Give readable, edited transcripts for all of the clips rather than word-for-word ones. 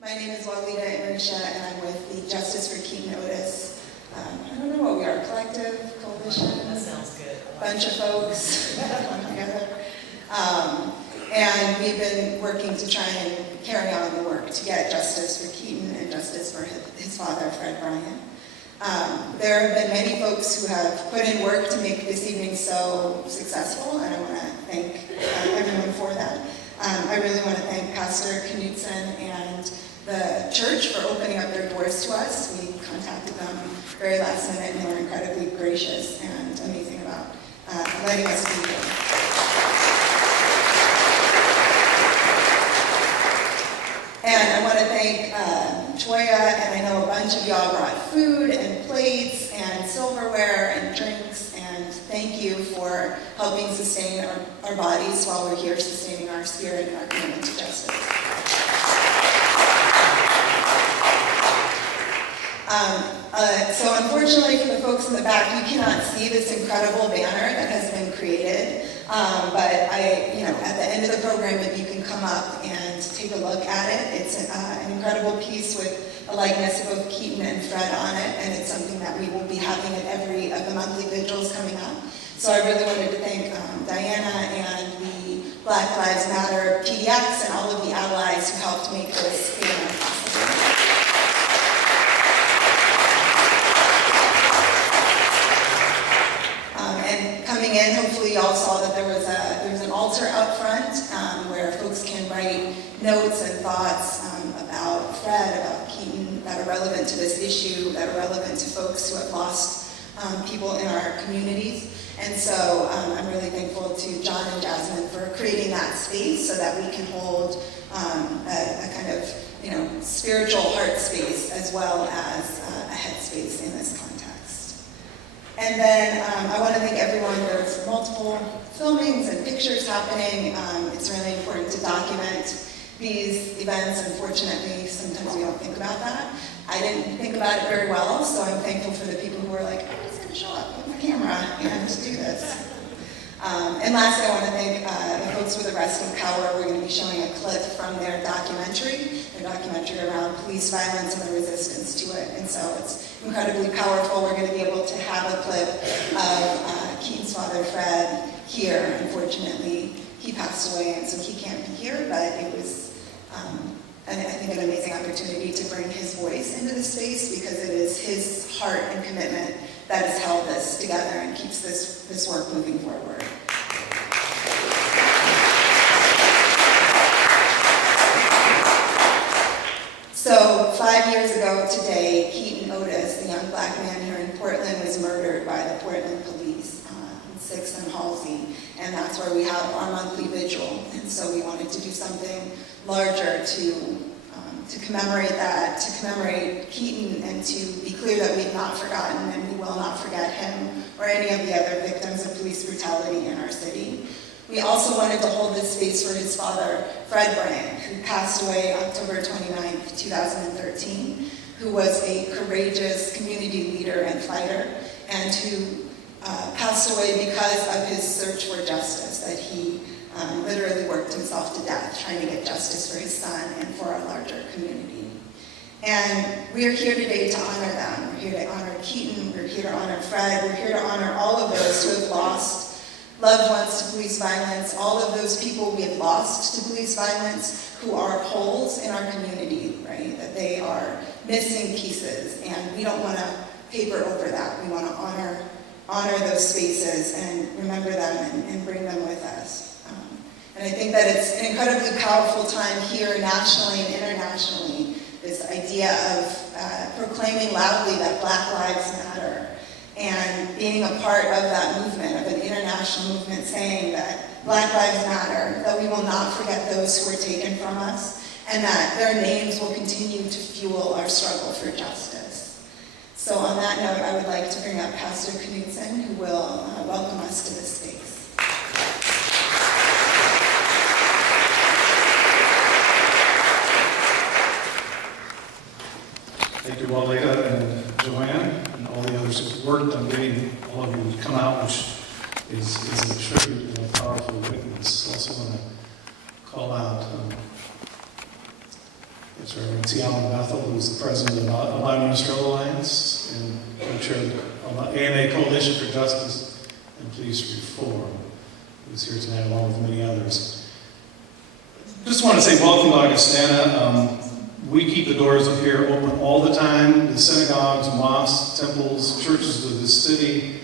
My name is Walida Irisha, and I'm with the Justice for Keaton Otis. I don't know what we are, collective, coalition? That sounds good. Bunch of folks come together. And we've been working to try and carry on the work to get justice for Keaton and justice for his father, Fred Bryant. There have been many folks who have put in work to make this evening so successful, and I want to thank everyone for that. I really want to thank Pastor Knudsen and the church for opening up their doors to us. We contacted them very last minute, and they were incredibly gracious and amazing about letting us be here. And I want to thank Toya, and I know a bunch of y'all brought food and plates and silverware and drinks, and thank you for helping sustain our bodies while we're here, sustaining our spirit and our commitment to justice. So unfortunately for the folks in the back, you cannot see this incredible banner that has been created. But at the end of the program, if you can come up and take a look at it. It's an incredible piece with a likeness of both Keaton and Fred on it, and it's something that we will be having at every of the monthly vigils coming up. So I really wanted to thank Diana and the Black Lives Matter PDX and all of the allies who helped make this banner possible. Coming in, hopefully y'all saw that there was an altar out front where folks can write notes and thoughts about Fred, about Keaton, that are relevant to this issue, that are relevant to folks who have lost people in our communities. And so I'm really thankful to John and Jasmine for creating that space so that we can hold a kind of spiritual heart space as well as a head space in this context. And then I want to thank everyone. There's multiple filmings and pictures happening. It's really important to document these events. Unfortunately, sometimes we don't think about that. I didn't think about it very well, so I'm thankful for the people who were like, I'm just going to show up with my camera and do this. And lastly, I want to thank the folks with Arresting Power. We're going to be showing a clip from their documentary around police violence and the resistance to it. And so it's incredibly powerful. We're going to be able to have a clip of Keaton's father, Fred, here. Unfortunately, he passed away, and so he can't be here, but it was, I think, an amazing opportunity to bring his voice into the space because it is his heart and commitment that has held this together and keeps this work moving forward. So 5 years ago today, Keaton Otis, the young black man here in Portland, was murdered by the Portland police on 6th and Halsey, and that's where we have our monthly vigil. And so we wanted to do something larger to commemorate that, to commemorate Keaton, and to be clear that we've not forgotten and we will not forget him or any of the other victims of police brutality in our city. We also wanted to hold this space for his father, Fred Bryant, who passed away October 29th, 2013, who was a courageous community leader and fighter, and who passed away because of his search for justice, that he literally worked himself to death trying to get justice for his son and for our larger community. And we're here today to honor them. We're here to honor Keaton, we're here to honor Fred, we're here to honor all of those who have lost loved ones to police violence, all of those people we have lost to police violence who are holes in our community, right? That they are missing pieces, and we don't want to paper over that. We want to honor those spaces and remember them and bring them with us. And I think that it's an incredibly powerful time here nationally and internationally, this idea of proclaiming loudly that Black Lives Matter, and being a part of that movement, of an international movement saying that Black Lives Matter, that we will not forget those who were taken from us, and that their names will continue to fuel our struggle for justice. So on that note, I would like to bring up Pastor Knudsen, who will welcome us to this space. Thank you, Walida and Joanne, and all the others who've worked on getting all of you to come out, which is a tribute and a powerful witness. Also want to call out It's Reverend T. Allen Bethel, who's the president of the Albino Ministerial Alliance and co-chair of the AMA Coalition for Justice and Police Reform, who's here tonight along with many others. Just want to say welcome to Augustana. We keep the doors up here open all the time. The synagogues, mosques, temples, churches of this city,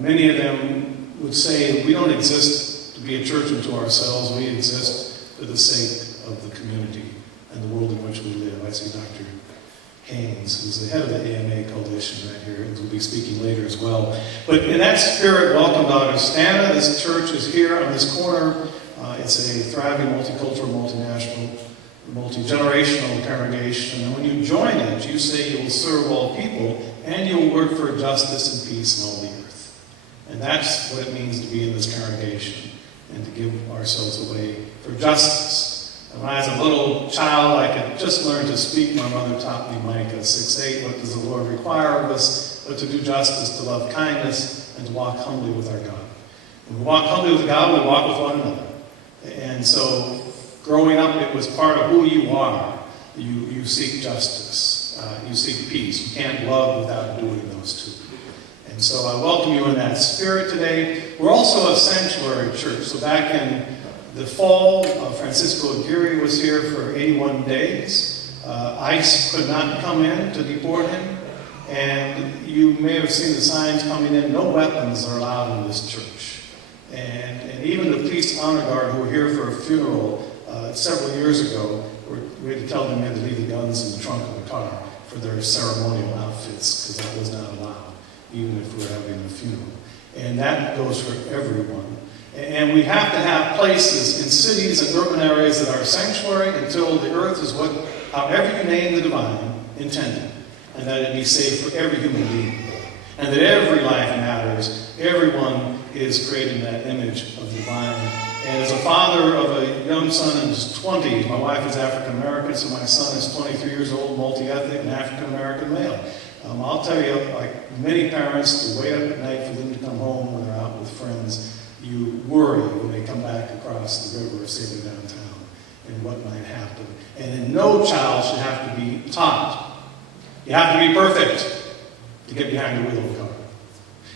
many of them would say we don't exist to be a church unto ourselves. We exist for the sake of the community and the world in which we live. I see Dr. Haynes, who's the head of the AMA Coalition right here, and will be speaking later as well. But in that spirit, welcome to Augustana. This church is here on this corner. It's a thriving, multicultural, multinational, multi-generational congregation. And when you join it, you say you will serve all people and you will work for justice and peace in all the earth. And that's what it means to be in this congregation and to give ourselves away for justice. And when I was a little child, I could just learn to speak. My mother taught me Micah 6:8. What does the Lord require of us? But to do justice, to love kindness, and to walk humbly with our God. When we walk humbly with God, we walk with one another. And so, growing up, it was part of who you are. You seek justice. You seek peace. You can't love without doing those two. And so I welcome you in that spirit today. We're also a sanctuary church. So back in the fall, Francisco Aguirre was here for 81 days. ICE could not come in to deport him. And you may have seen the signs coming in. No weapons are allowed in this church. And even the police honor guard who were here for a funeral several years ago, we had to tell them they had to leave the guns in the trunk of the car for their ceremonial outfits, because that was not allowed, even if we were having a funeral. And that goes for everyone. And we have to have places in cities and urban areas that are sanctuary until the earth is what, however you name the divine, intended. And that it be safe for every human being. And that every life matters. Everyone is created in that image of the divine. And as a father of a young son in his 20s, my wife is African American, so my son is 23 years old, multi-ethnic, and African American male. I'll tell you, like many parents, to wait up at night for them to come home when they're out with friends, you worry when they come back across the river or sailing downtown and what might happen. And no child should have to be taught. You have to be perfect to get behind the wheel of a car.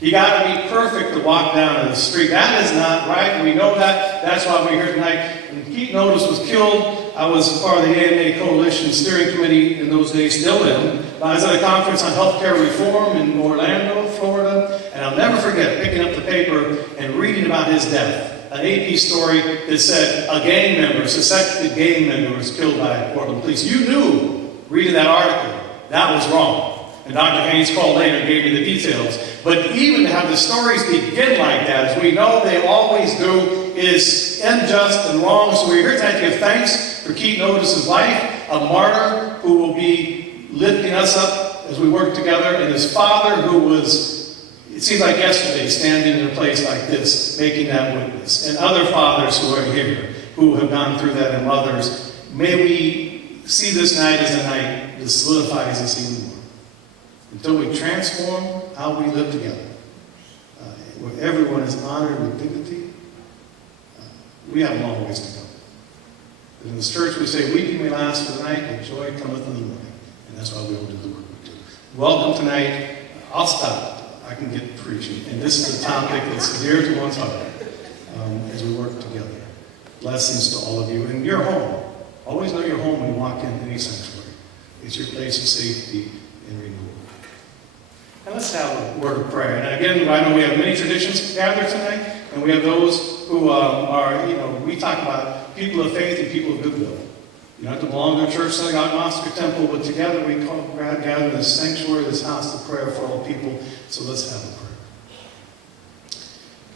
You got to be perfect to walk down the street. That is not right. We know that. That's why we're here tonight. When Keaton Otis was killed, I was part of the AMA Coalition Steering Committee in those days, still am. I was at a conference on healthcare reform in Orlando, Florida, and I'll never forget picking up the paper and reading about his death. An AP story that said a gang member, suspected gang member, was killed by Portland police. You knew, reading that article, that was wrong. And Dr. Haynes called later and gave me the details. But even to have the stories begin like that, as we know they always do, is unjust and wrong. So we're here tonight to give thanks for Keaton Otis' life, a martyr who will be lifting us up as we work together, and his father who was, it seems like yesterday, standing in a place like this, making that witness, and other fathers who are here, who have gone through that, and mothers. May we see this night as a night that solidifies us even more. Until we transform how we live together, where everyone is honored with dignity, we have a long ways to go. But in this church we say, weeping may last for the night, but joy cometh in the morning. And that's why we will do the work we do. Welcome tonight. I'll stop. I can get preaching. And this is a topic that's dear to one's heart as we work together. Blessings to all of you. And your home. Always know your home when you walk in any sanctuary. It's your place of safety and renewal. And let's have a word of prayer. And again, I know we have many traditions gathered tonight, and we have those who we talk about people of faith and people of goodwill. You don't have to belong to a church, synagogue, mosque, or temple, but together we gather in this sanctuary, this house of prayer for all people. So let's have a prayer.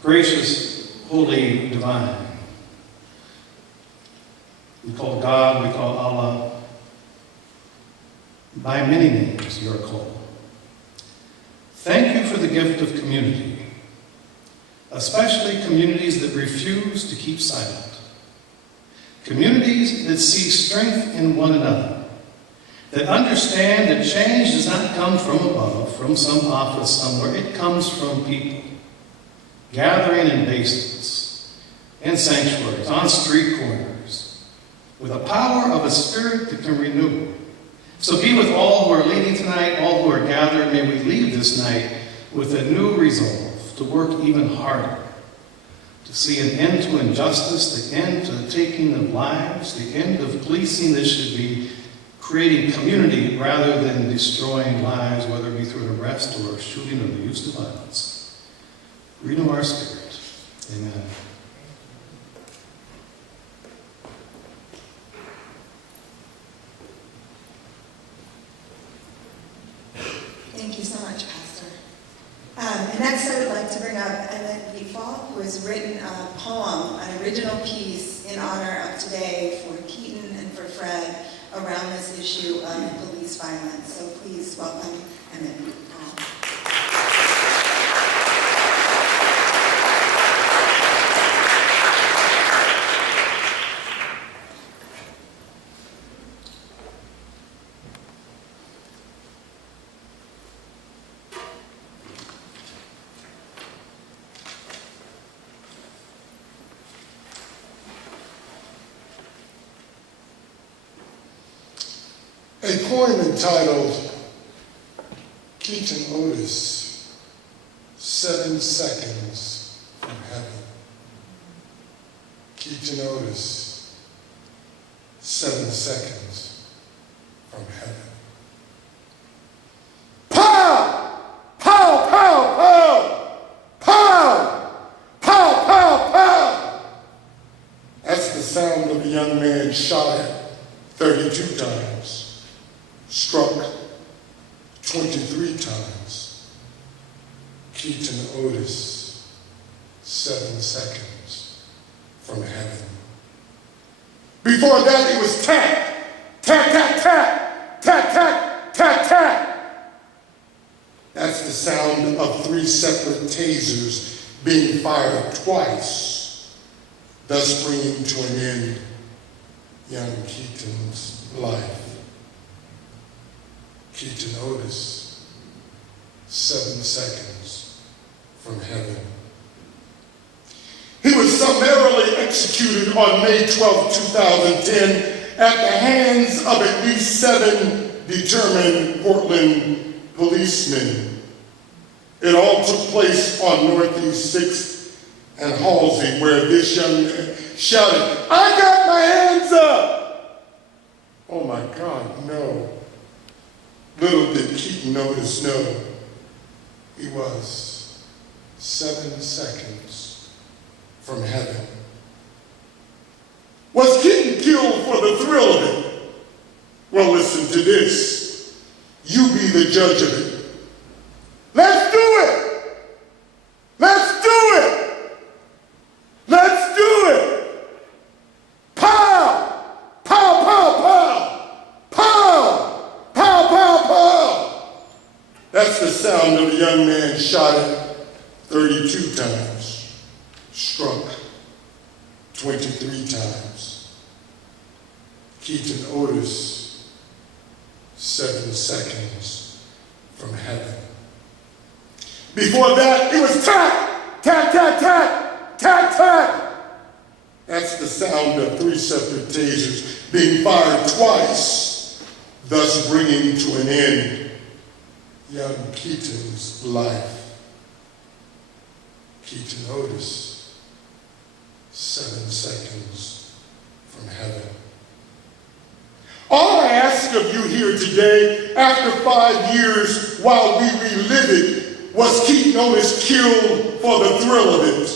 Gracious, holy, divine. We call God, we call Allah. By many names you are called. Thank you for the gift of community, especially communities that refuse to keep silent. Communities that see strength in one another, that understand that change does not come from above, from some office somewhere. It comes from people, gathering in basements, in sanctuaries, on street corners, with the power of a spirit that can renew. So be with all who are leading tonight, all who are gathered. May we leave this night with a new resolve to work even harder, to see an end to injustice, the end to the taking of lives, the end of policing that should be creating community rather than destroying lives, whether it be through arrest or shooting or the use of violence. Renew our spirit. Amen. Thank you so much, Pastor. And next I would like to bring up Emmett Leafaw, who has written a poem, an original piece in honor of today for Keaton and for Fred around this issue of police violence. So please welcome Emmett Leafaw. A poem entitled Keaton Otis, 7 Seconds from Heaven. Keaton Otis, 7 seconds from heaven. Pow! Pow, pow, pow! Pow! Pow, pow, pow! That's the sound of a young man shot at 32 times. Struck 23 times. Keaton Otis, 7 seconds from heaven. Before that, it was tat, tat, tat, tat, tat, tat, tat, tat. That's the sound of 3 separate tasers being fired twice, thus bringing to an end young Keaton's life. Keaton Otis, 7 seconds from heaven. He was summarily executed on May 12, 2010 at the hands of at least 7 determined Portland policemen. It all took place on Northeast 6th and Halsey, where this young man shouted, "I got my hands up!" Oh my God, no. Little did Keaton Otis know he was 7 seconds from heaven. Was Keaton killed for the thrill of it? Well, listen to this. You be the judge of it. Let's do it! Let's do it! Let's do it! Pow! Pow, pow, pow! Pow! Pow, pow, pow! That's the sound of a young man shot at 32 times, struck 23 times. Keaton Otis, 7 seconds from heaven. Before that, it was tat, tat, tat, tat, tat, tat. That's the sound of 3 separate tasers being fired twice, thus bringing to an end young Keaton's life. Keaton Otis, 7 seconds from heaven. All I ask of you here today, after 5 years, while we relive it, was Keaton Otis killed for the thrill of it?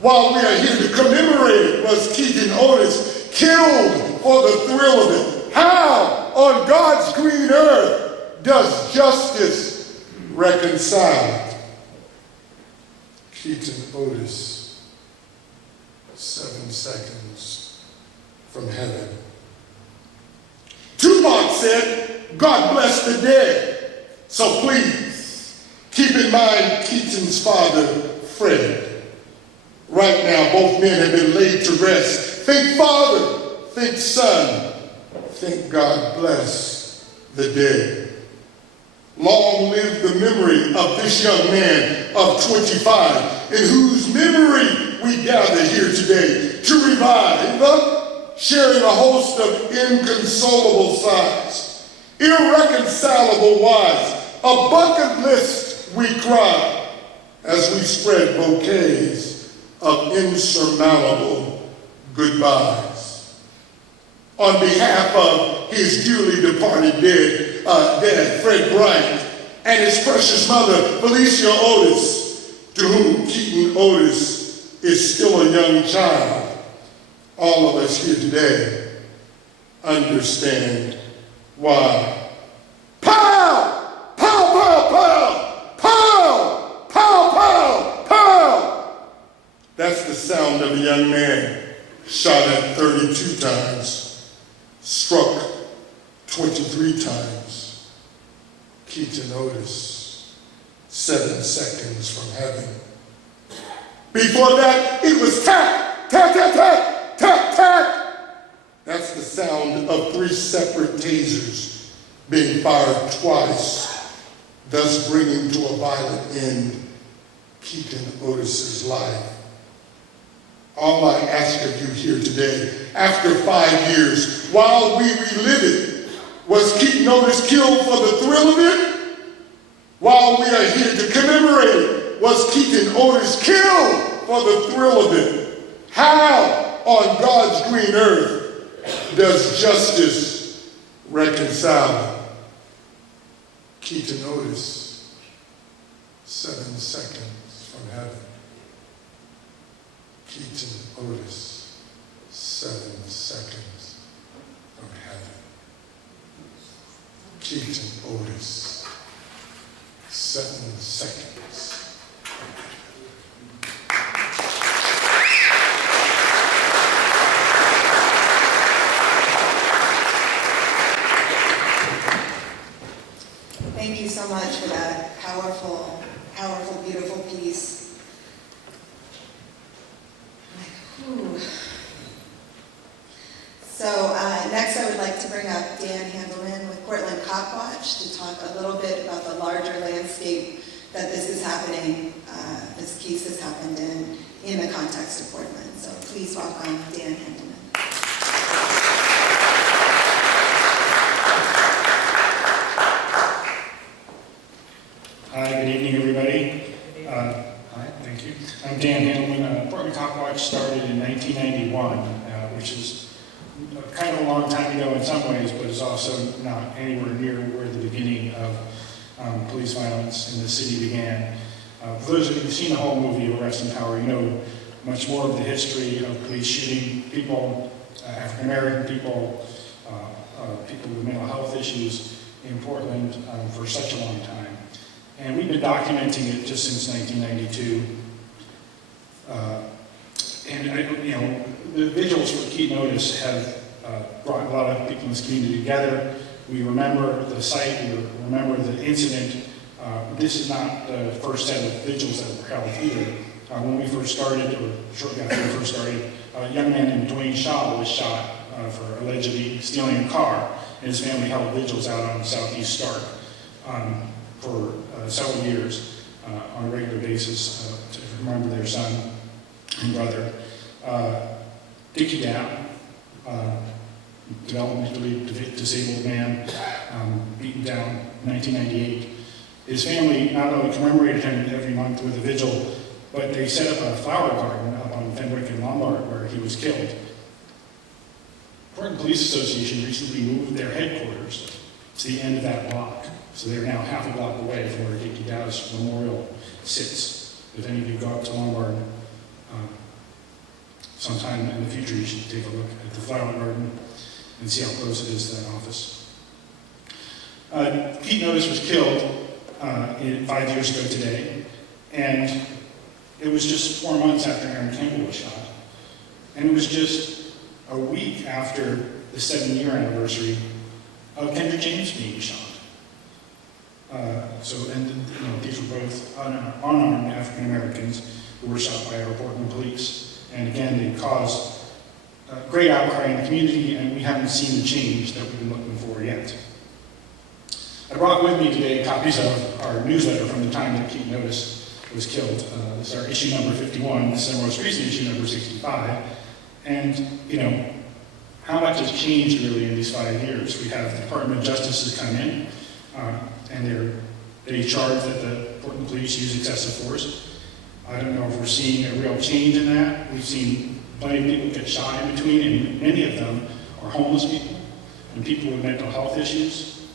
While we are here to commemorate it, was Keaton Otis killed for the thrill of it? How on God's green earth does justice reconcile? Keaton Otis, 7 seconds from heaven. Tupac said, "God bless the dead." So please, keep in mind Keaton's father, Fred. Right now, both men have been laid to rest. Think Father, think Son, think God bless the dead. Long live the memory of this young man of 25, in whose memory we gather here today to revive, sharing a host of inconsolable sighs, irreconcilable whys, a bucket list we cry as we spread bouquets of insurmountable goodbyes. On behalf of his dearly departed dad, Fred Bryant, and his precious mother, Keaton Otis, to whom Keaton Otis is still a young child, all of us here today understand why. Pow! Pow, pow, pow! Pow! Pow, pow, pow! That's the sound of a young man shot at 32 times, struck 23 times. Keaton Otis, 7 seconds from heaven. Before that, it was tap, tap, tap, tap, tap, tap. That's the sound of 3 separate tasers being fired twice, thus bringing to a violent end Keaton Otis's life. All I ask of you here today, after 5 years, while we relive it, was Keaton Otis killed for the thrill of it? While we are here to commemorate it, was Keaton Otis killed for the thrill of it? How on God's green earth does justice reconcile? Keaton Otis, 7 seconds from heaven. Keaton Otis, 7 seconds from heaven. Keaton Otis, 7 seconds from heaven. Thank you so much for that powerful, powerful, beautiful piece. Whew. So next I would like to bring up Dan Handelman with Portland Cop Watch to talk a little bit about the larger landscape that this is happening, this case has happened in the context of Portland. So please welcome Dan Handelman. Hi, good evening, everybody. Hi, thank you. I'm Dan Handelman. Portland Cop Watch started in 1991, which is kind of a long time ago in some ways, but it's also not anywhere near where the beginning of police violence in the city began. For those of you who've seen the whole movie of Arrest and Power, you know much more of the history of police shooting people, African American people, people with mental health issues in Portland for such a long time. And we've been documenting it just since 1992. The vigils for Keaton Otis have brought a lot of people in this community together. We remember the site, we remember the incident. This is not the first set of vigils that were held either. When we first started, or shortly after we first started, a young man named Dwayne Shaw was shot for allegedly stealing a car, and his family held vigils out on Southeast Stark for several years on a regular basis to remember their son and brother. Dickie Down, developmentally disabled man, beaten down in 1998. His family not only commemorated him every month with a vigil, but they set up a flower garden up on Fenwick and Lombard where he was killed. Portland Police Association recently moved their headquarters to the end of that block. So they're now half a block away from where Dickie Dow's memorial sits. If any of you go up to Lombard sometime in the future, you should take a look at the flower garden and see how close it is to that office. Keaton Otis was killed 5 years ago today, and it was just 4 months after Aaron Campbell was shot. And it was just a week after the 7-year anniversary of Kendrick James being shot. These were both unarmed African Americans who were shot by our Portland police. And again, they caused great outcry in the community, and we haven't seen the change that we've been looking for yet. I brought with me today copies of our newsletter from the time that Keaton Otis was killed. This is our issue number 51. This is our most recent issue, number 65. And, how much has changed really in these 5 years? We have the Department of Justice has come in, and they charge that the Portland police use excessive force. I don't know if we're seeing a real change in that. We've seen plenty of people get shot in between, and many of them are homeless people and people with mental health issues.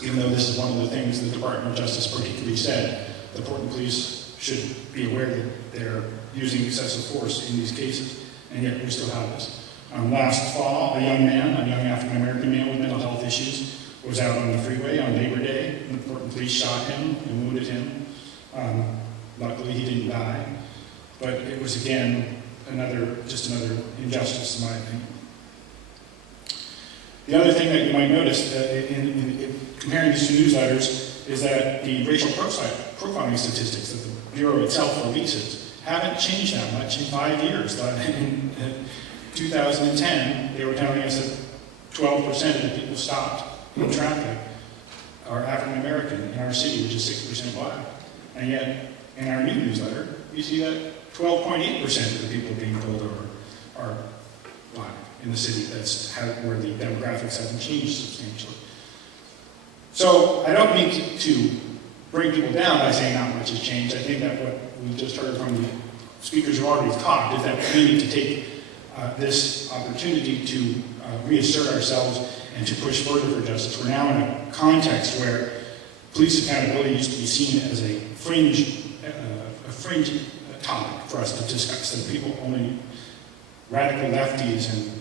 Even though this is one of the things the Department of Justice particularly said, the Portland police should be aware that they're using excessive force in these cases, and yet we still have this. Last fall, a young African-American man with mental health issues was out on the freeway on Labor Day, and the Portland police shot him and wounded him. Luckily, he didn't die, but it was, again, just another injustice, in my opinion. The other thing that you might notice in comparing these two newsletters is that the racial profiling statistics that the Bureau itself releases haven't changed that much in 5 years. In 2010, they were telling us that 12% of the people stopped in traffic are African American in our city, which is 6% black. And yet, in our new newsletter, you see that 12.8% of the people being pulled over are black in the city where the demographics haven't changed substantially. So I don't mean to bring people down by saying not much has changed. I think that what we just heard from the speakers who already talked is that we need to take this opportunity to reassert ourselves and to push further for justice. We're now in a context where police accountability used to be seen as a fringe topic for us to discuss, that people only radical lefties and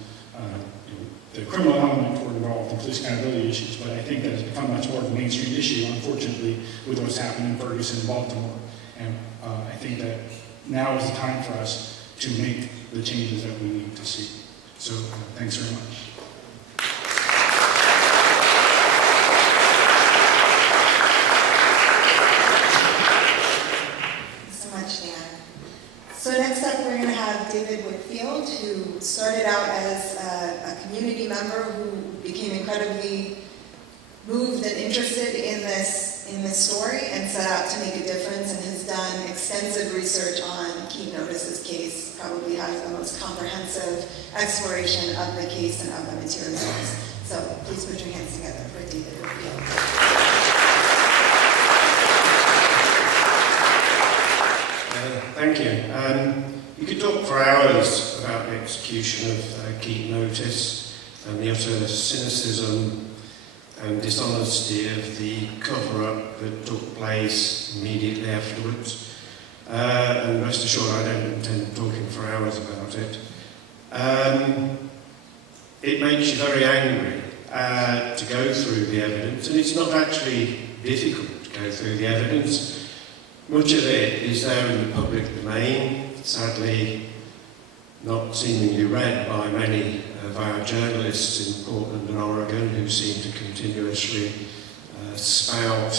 the criminal element were involved in police accountability issues, but I think that has become much more of a mainstream issue, unfortunately, with what's happened in Ferguson and Baltimore. And I think that now is the time for us to make the changes that we need to see. So thanks very much. So next up, we're going to have David Whitfield, who started out as a community member who became incredibly moved and interested in this story and set out to make a difference, and has done extensive research on Keaton Otis's case, probably has the most comprehensive exploration of the case and of the materials. So please put your hands together for David Whitfield. Thank you. You could talk for hours about the execution of Keaton Otis and the utter cynicism and dishonesty of the cover-up that took place immediately afterwards. And rest assured, I don't intend talking for hours about it. It makes you very angry to go through the evidence, and it's not actually difficult to go through the evidence. Much of it is there in the public domain, sadly not seemingly read by many of our journalists in Portland and Oregon, who seem to continuously spout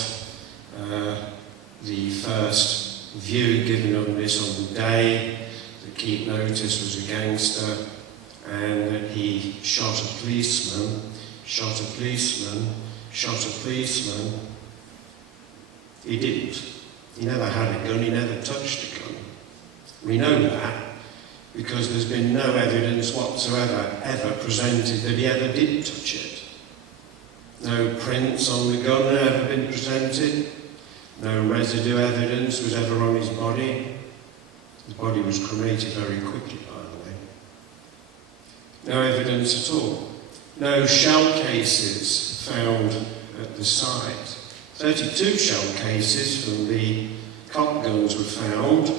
the first view given on this on the day that Keaton Otis was a gangster and that he shot a policeman. He didn't. He never had a gun, he never touched a gun. We know that because there's been no evidence whatsoever ever presented that he ever did touch it. No prints on the gun had ever been presented. No residue evidence was ever on his body. His body was cremated very quickly, by the way. No evidence at all. No shell cases found at the site. 32 shell cases from the cop guns were found.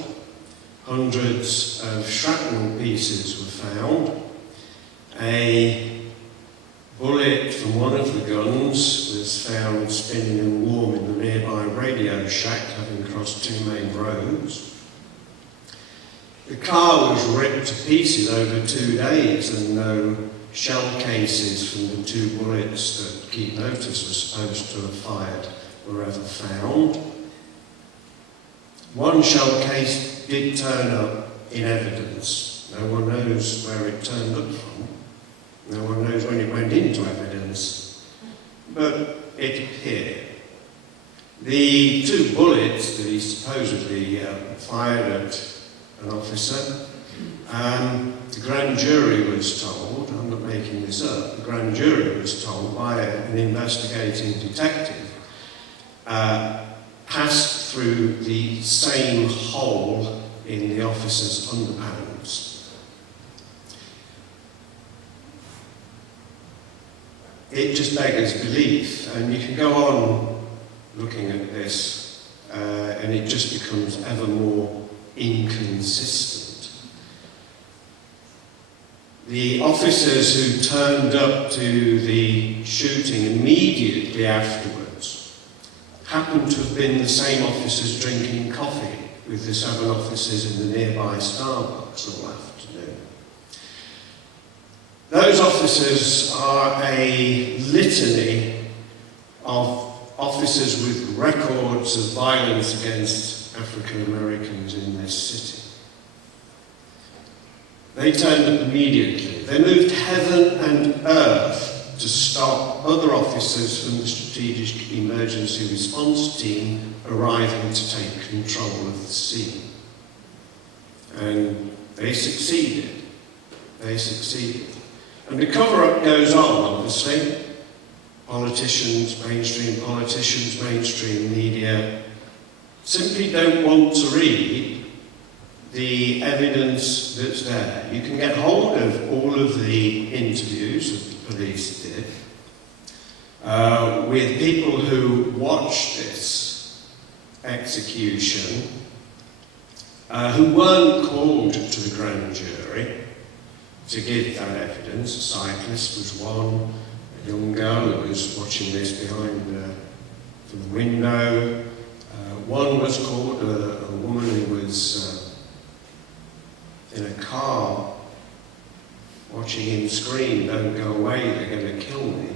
Hundreds of shrapnel pieces were found. A bullet from one of the guns was found spinning and warm in the nearby Radio Shack, having crossed two main roads. The car was ripped to pieces over 2 days, and no shell cases from the two bullets that Keaton Otis was supposed to have fired were ever found. One shell case did turn up in evidence. No one knows where it turned up from. No one knows when it went into evidence. But it appeared. The two bullets that he supposedly fired at an officer The grand jury was told, I'm not making this up, the grand jury was told by an investigating detective, passed through the same hole in the officer's underpants. It just beggars belief, and you can go on looking at this, and it just becomes ever more inconsistent. The officers who turned up to the shooting immediately afterwards happened to have been the same officers drinking coffee with the 7 officers in the nearby Starbucks all afternoon. Those officers are a litany of officers with records of violence against African Americans in this city. They turned up immediately. They moved heaven and earth to stop other officers from the Strategic Emergency Response Team arriving to take control of the scene. And they succeeded. They succeeded. And the cover-up goes on, obviously. Politicians, mainstream media, simply don't want to read the evidence that's there. You can get hold of all of the interviews that the police did with people who watched this execution, who weren't called to the grand jury to give that evidence. A cyclist was one, a young girl who was watching this behind from the window. One was called, a woman who was in a car watching him scream, "Don't go away, they're going to kill me."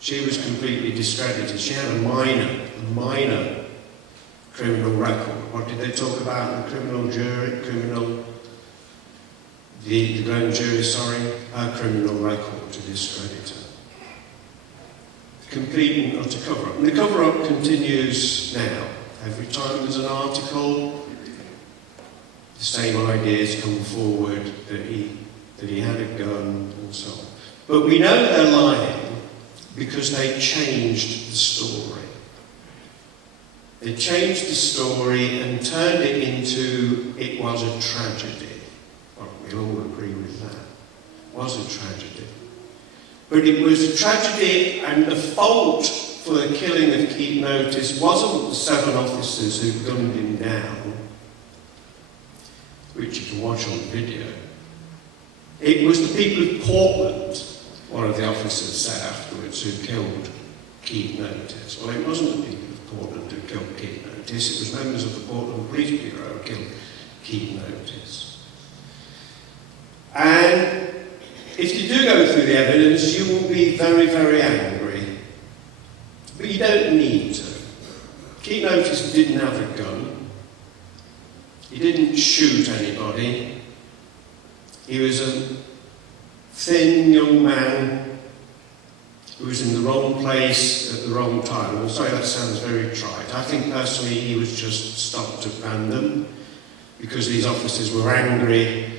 She was completely discredited. She had a minor criminal record. What did they talk about in the the grand jury, her criminal record to discredit her. Complete and utter cover-up. And the cover-up continues now. Every time there's an article, the same ideas come forward that he had a gun and so on. But we know they're lying because they changed the story. They changed the story and turned it into it was a tragedy. Well, we all agree with that. It was a tragedy. But it was a tragedy, and the fault for the killing of Keaton Otis wasn't the 7 officers who gunned him down, which you can watch on video. It was the people of Portland, one of the officers said afterwards, who killed Keaton Otis. Well, it wasn't the people of Portland who killed Keaton Otis, it was members of the Portland Police Bureau who killed Keaton Otis. And if you do go through the evidence, you will be very, very angry. But you don't need to. Keaton Otis didn't have a gun. He didn't shoot anybody. He was a thin young man who was in the wrong place at the wrong time. I'm sorry, that sounds very trite. I think personally he was just stopped at random because these officers were angry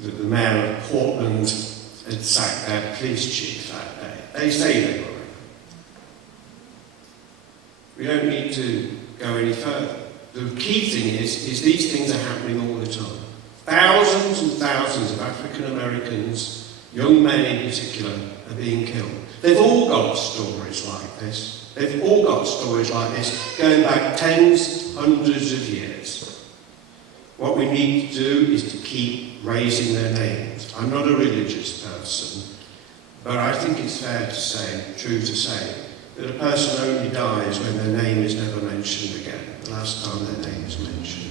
that the mayor of Portland had sacked their police chief that day. They say they were angry. We don't need to go any further. The key thing is these things are happening all the time. Thousands and thousands of African Americans, young men in particular, are being killed. They've all got stories like this. They've all got stories like this going back tens, hundreds of years. What we need to do is to keep raising their names. I'm not a religious person, but I think it's fair to say, true to say, that a person only dies when their name is never mentioned again, the last time their name is mentioned.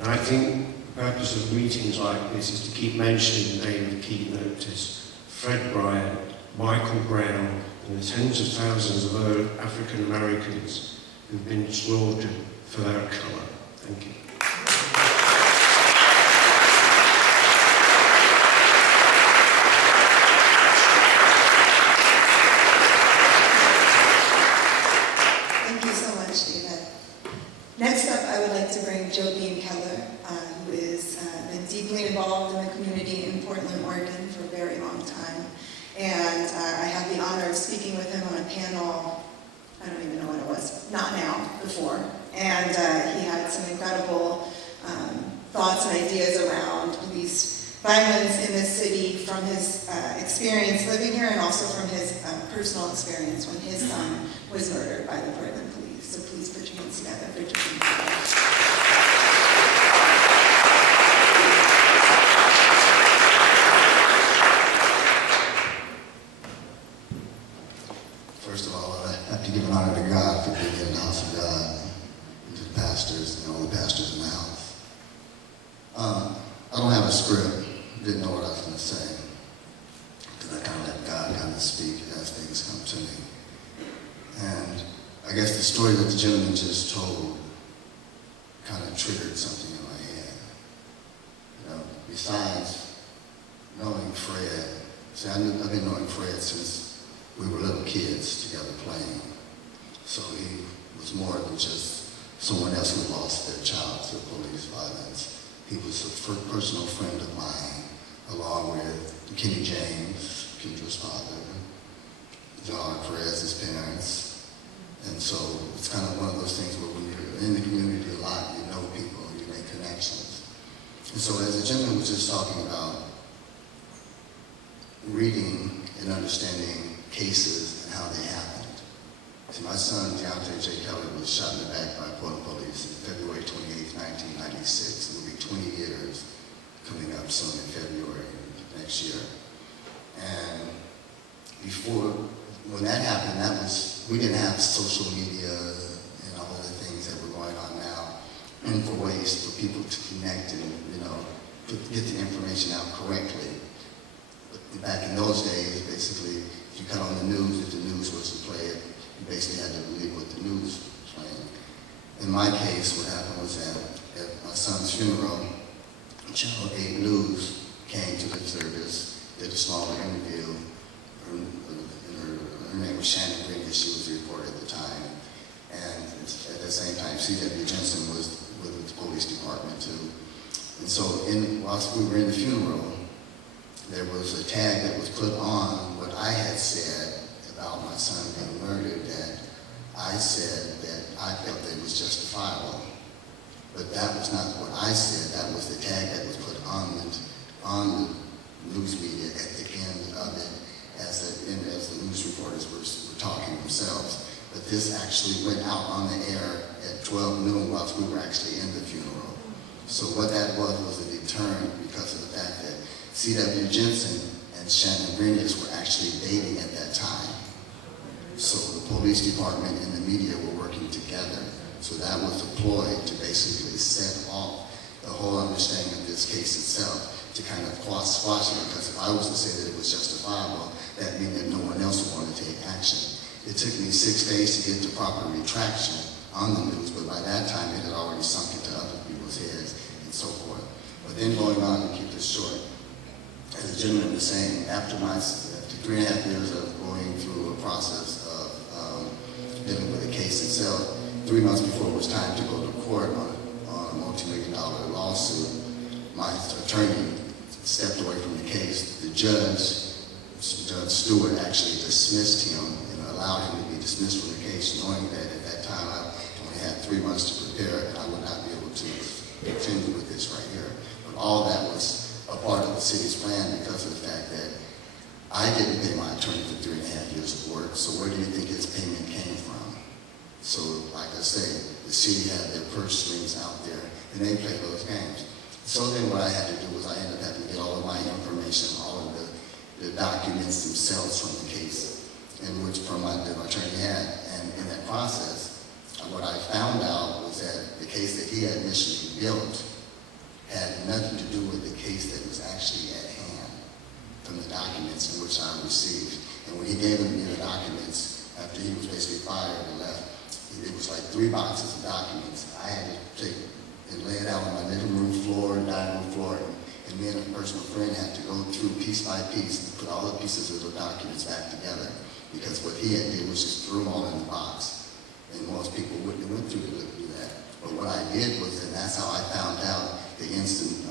And I think the purpose of meetings like this is to keep mentioning the name of Keaton Otis, Fred Bryant, Michael Brown, and the tens of thousands of other African Americans who've been slaughtered for their colour. Thank you. Thank you so much, David. Next up, I would like to bring Joe Keller, who is involved in the community in Portland, Oregon for a very long time. And I had the honor of speaking with him on a panel, I don't even know when it was, not now, before. And he had some incredible thoughts and ideas around police violence in this city from his experience living here and also from his personal experience when his son was murdered by the Portland police. So please put your hands together for Keaton. First of all, I have to give an honor to God for being in the house of God, and to the pastors and all the pastors in the house. I don't have a script, didn't know what I was going to say, because I kind of let God kind of speak as things come to me. And I guess the story that the gentleman just told kind of triggered something in my head. You know, besides knowing Fred, see, I've been knowing Fred since we were little kids together playing. So he was more than just someone else who lost their child to police violence. He was a personal friend of mine, along with Kenny James, Kendra's father, John Perez's parents. And so it's kind of one of those things where when you're in the community a lot, you know people, you make connections. And so as the gentleman was just talking about reading and understanding cases and how they happened. See, my son, Deontay J. Kelly, was shot in the back by Portland police on February 28, 1996. It will be 20 years coming up soon in February next year. And before, when that happened, we didn't have social media and all of the things that were going on now, and for ways for people to connect and, get the information out correctly. But back in those days, basically, if you cut on the news, if the news was to play it, you basically had to believe what the news was playing. In my case, what happened was that at my son's funeral, Channel 8 News came to the service, did a small interview. Her name was Shannon Green, and she was the reporter at the time. And at the same time, C.W. Jensen was with the police department too. And so whilst we were in the funeral, there was a tag that was put on what I had said about my son being murdered, that I said that I felt that it was justifiable. But that was not what I said. That was the tag that was put on the news media at the end of it as the news reporters were talking themselves. But this actually went out on the air at 12 noon whilst we were actually in the funeral. So what that was a deterrent because of the fact that C.W. Jensen and Shannon Grenius were actually dating at that time. So the police department and the media were working together. So that was a ploy to basically set off the whole understanding of this case itself to kind of squash it, because if I was to say that it was justifiable, that meant that no one else would want to take action. It took me 6 days to get the proper retraction on the news, but by that time it had already sunk into other people's heads and so forth. But then going on to keep this short, as the gentleman was saying, after 3.5 years of going through a process of dealing with the case itself, 3 months before it was time to go to court on a multi-million-dollar lawsuit, my attorney stepped away from the case. The Judge Stewart, actually dismissed him and allowed him to be dismissed from the case, knowing that at that time I only had 3 months to prepare and I would not be able to continue with this right here. But all that was a part of the city's plan because of the fact that I didn't pay my attorney for 3.5 years of work, so where do you think his payment came from? So, like I say, the city had their purse strings out there, and they played those games. So then what I had to do was I ended up having to get all of my information, all of the documents themselves from the case, and which from my attorney had. And in that process, what I found out was that the case that he had initially built had nothing to do with the case that was actually at hand from the documents in which I received. And when he gave me the documents, after he was basically fired and left, it was like 3 boxes of documents. I had to take and lay it out on my living room floor, dining room floor, and me and a personal friend had to go through piece by piece and put all the pieces of the documents back together, because what he had did was just threw them all in the box, and most people wouldn't have went through to do that. But what I did was, and that's how I found out the instant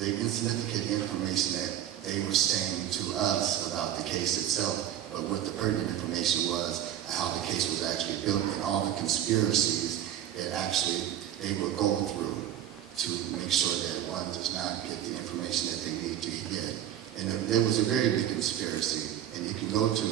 the insignificant information that they were saying to us about the case itself, but what the pertinent information was, how the case was actually built, and all the conspiracies that actually they will go through to make sure that one does not get the information that they need to get. And there was a very big conspiracy, and you can go to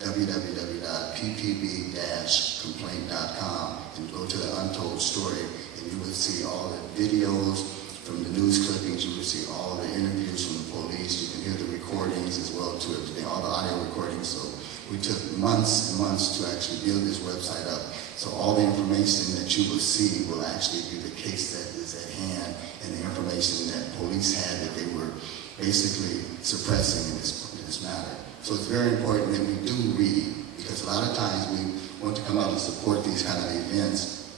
www.ppb-complaint.com and go to the Untold Story, and you will see all the videos from the news clippings, you will see all the interviews from the police, you can hear the recordings as well too, all the audio recordings. So we took months and months to actually build this website up. So all the information that you will see will actually be the case that is at hand and the information that police had that they were basically suppressing in this matter. So it's very important that we do read, because a lot of times we want to come out and support these kind of events,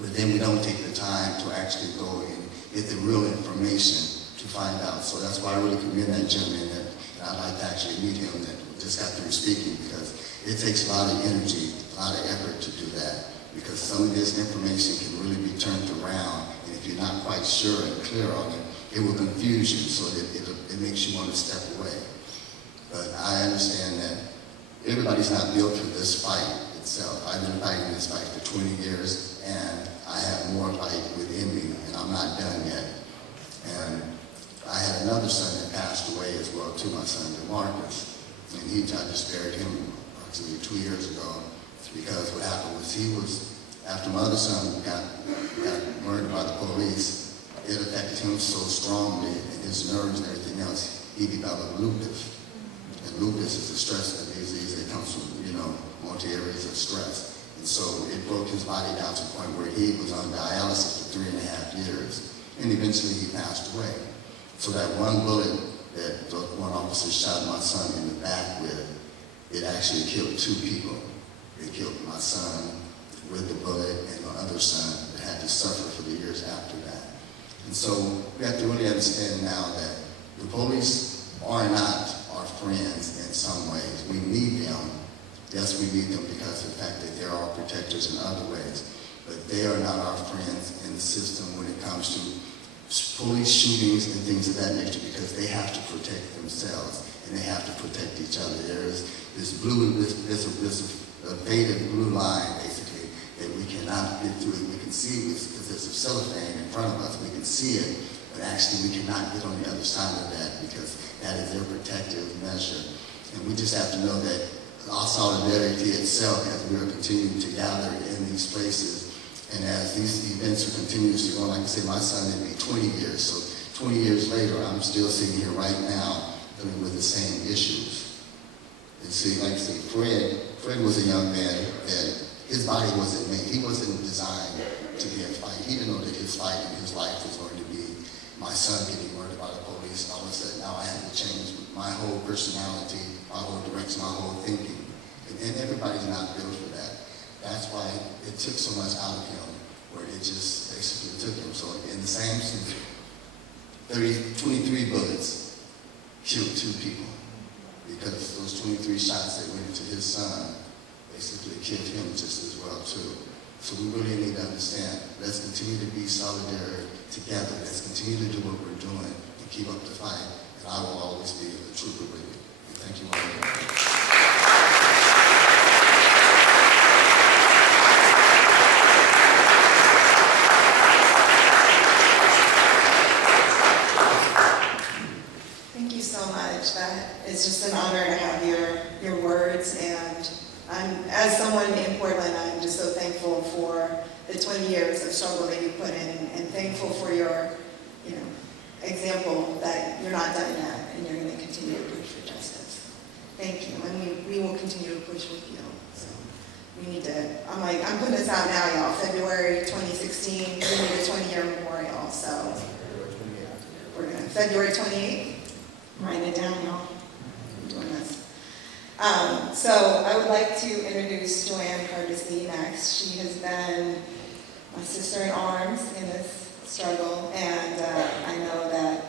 but then we don't take the time to actually go and get the real information to find out. So that's why I really commend that gentleman, and I'd like to actually meet him that just got through speaking, because it takes a lot of energy, a lot of effort to do that, because some of this information can really be turned around, and if you're not quite sure and clear on it, it will confuse you, so that it makes you want to step away. But I understand that everybody's not built for this fight itself. I've been fighting this fight for 20 years, and I have more fight within me, and I'm not done yet. And I had another son that passed away as well too, my son DeMarcus, and I just buried him approximately 2 years ago, because what happened was after my other son got murdered by the police, it affected him so strongly, and his nerves and everything else, he developed lupus. And lupus is a stress disease that comes from, multi areas of stress. And so it broke his body down to the point where he was on dialysis for 3.5 years. And eventually he passed away. So that one bullet that the one officer shot my son in the back with, it actually killed 2 people. It killed my son with the bullet, and my other son that had to suffer for the years after that. And so we have to really understand now that the police are not our friends in some ways. We need them. Yes, we need them because of the fact that they're our protectors in other ways. But they are not our friends in the system when it comes to police shootings and things of that nature, because they have to protect themselves and they have to protect each other. There's a faded blue line, basically, that we cannot get through. We can see it because there's a cellophane in front of us. We can see it, but actually we cannot get on the other side of that, because that is their protective measure. And we just have to know that our solidarity itself, as we are continuing to gather in these places, and as these events are continuously going, like I say, my son did me 20 years, so 20 years later, I'm still sitting here right now dealing with the same issues. And see, like I say, Fred was a young man that his body wasn't made. He wasn't designed to be a fight. He didn't know that his fight in his life was going to be my son getting murdered by the police. All of a sudden, now I had to change my whole personality, my whole direction, my whole thinking. And everybody's not built for that. That's why it took so much out of him, where it just basically took him. So in the same sense, 23 bullets killed 2 people, because those 23 shots that went into his son basically killed him just as well too. So we really need to understand, let's continue to be solidarity together. Let's continue to do what we're doing and keep up the fight. And I will always be a trooper with you. And thank you all. Thank you so much. It's just an honor to have your words, and as someone in Portland, I'm just so thankful for the 20 years of struggle that you put in, and thankful for your, example that you're not done yet, and you're going to continue to push for justice. Thank you, and we will continue to push with you. So we need to. I'm putting this out now, y'all. February 2016, we need a 20-year memorial. So we're going to February 28th. Write it down, y'all. I'm doing this. So I would like to introduce Joanne Cardesty next. She has been my sister in arms in this struggle, and I know that,